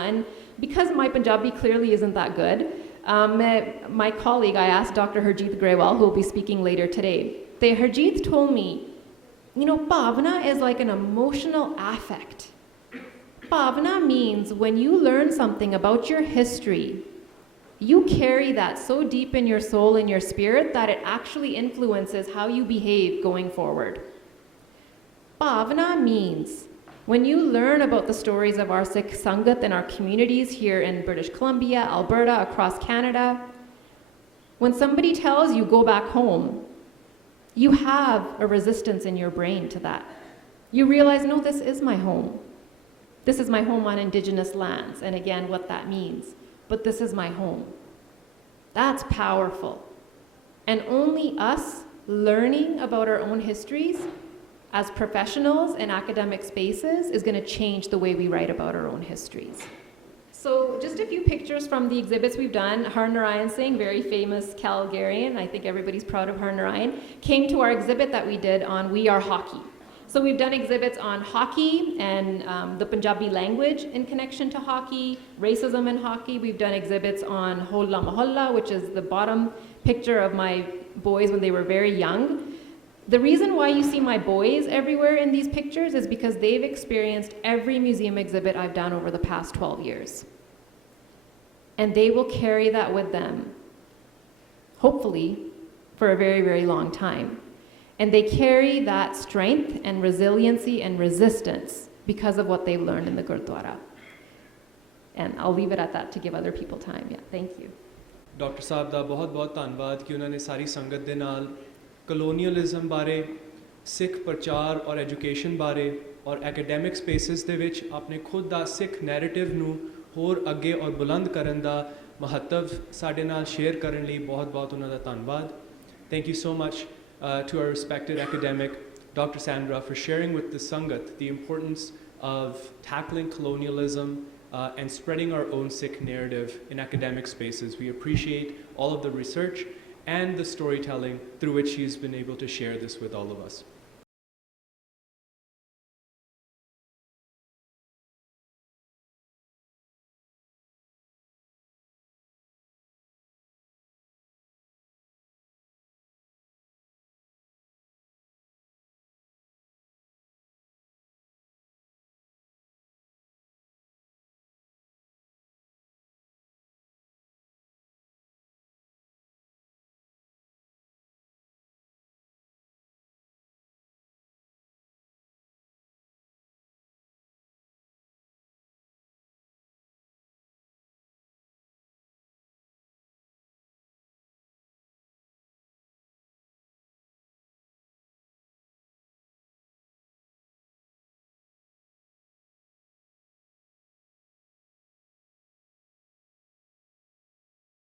and because my Punjabi clearly isn't that good, my colleague, I asked Dr. Harjeet Grewal, who will be speaking later today. Harjeet told me, bhavana is like an emotional affect. Bhavana means when you learn something about your history, you carry that so deep in your soul and your spirit that it actually influences how you behave going forward. Bhavana means when you learn about the stories of our Sikh Sangat and our communities here in British Columbia, Alberta, across Canada, when somebody tells you go back home, you have a resistance in your brain to that. You realize, no, this is my home. This is my home on Indigenous lands, and again, what that means. But this is my home. That's powerful. And only us learning about our own histories as professionals in academic spaces is going to change the way we write about our own histories. So just a few pictures from the exhibits we've done. Har Narayan Singh, very famous Calgarian, I think everybody's proud of Har Narayan, came to our exhibit that we did on We Are Hockey. So we've done exhibits on hockey and the Punjabi language in connection to hockey, racism in hockey. We've done exhibits on Holla Mohalla, which is the bottom picture of my boys when they were very young. The reason why you see my boys everywhere in these pictures is because they've experienced every museum exhibit I've done over the past 12 years. And they will carry that with them, hopefully, for a very, very long time. And they carry that strength and resiliency and resistance because of what they've learned in the Gurdwara. And I'll leave it at that to give other people time. Yeah, thank you. Doctor ਸਾਹਿਬ ਦਾ ਬਹੁਤ-ਬਹੁਤ ਧੰਨਵਾਦ ਕਿ ਉਹਨਾਂ ਨੇ ਸਾਰੀ ਸੰਗਤ ਦੇ ਨਾਲ ਕਲੋਨੀਅਲਿਜ਼ਮ ਬਾਰੇ, ਸਿੱਖ ਪ੍ਰਚਾਰ ਔਰ ਐਜੂਕੇਸ਼ਨ ਬਾਰੇ ਔਰ ਐਕੈਡੈਮਿਕ ਸਪੇਸਿਸ ਦੇ ਵਿੱਚ ਆਪਣੇ ਖੁਦ ਦਾ ਸਿੱਖ ਨੈਰੇਟਿਵ ਨੂੰ ਹੋਰ ਅੱਗੇ ਔਰ ਬੁਲੰਦ ਕਰਨ ਦਾ ਮਹੱਤਵ ਸਾਡੇ ਨਾਲ ਸ਼ੇਅਰ ਕਰਨ ਲਈ ਬਹੁਤ-ਬਹੁਤ ਉਹਨਾਂ ਦਾ ਧੰਨਵਾਦ. Thank you so much to our respected academic, Dr. Sandra, for sharing with the Sangat the importance of tackling colonialism and spreading our own Sikh narrative in academic spaces. We appreciate all of the research and the storytelling through which she's been able to share this with all of us.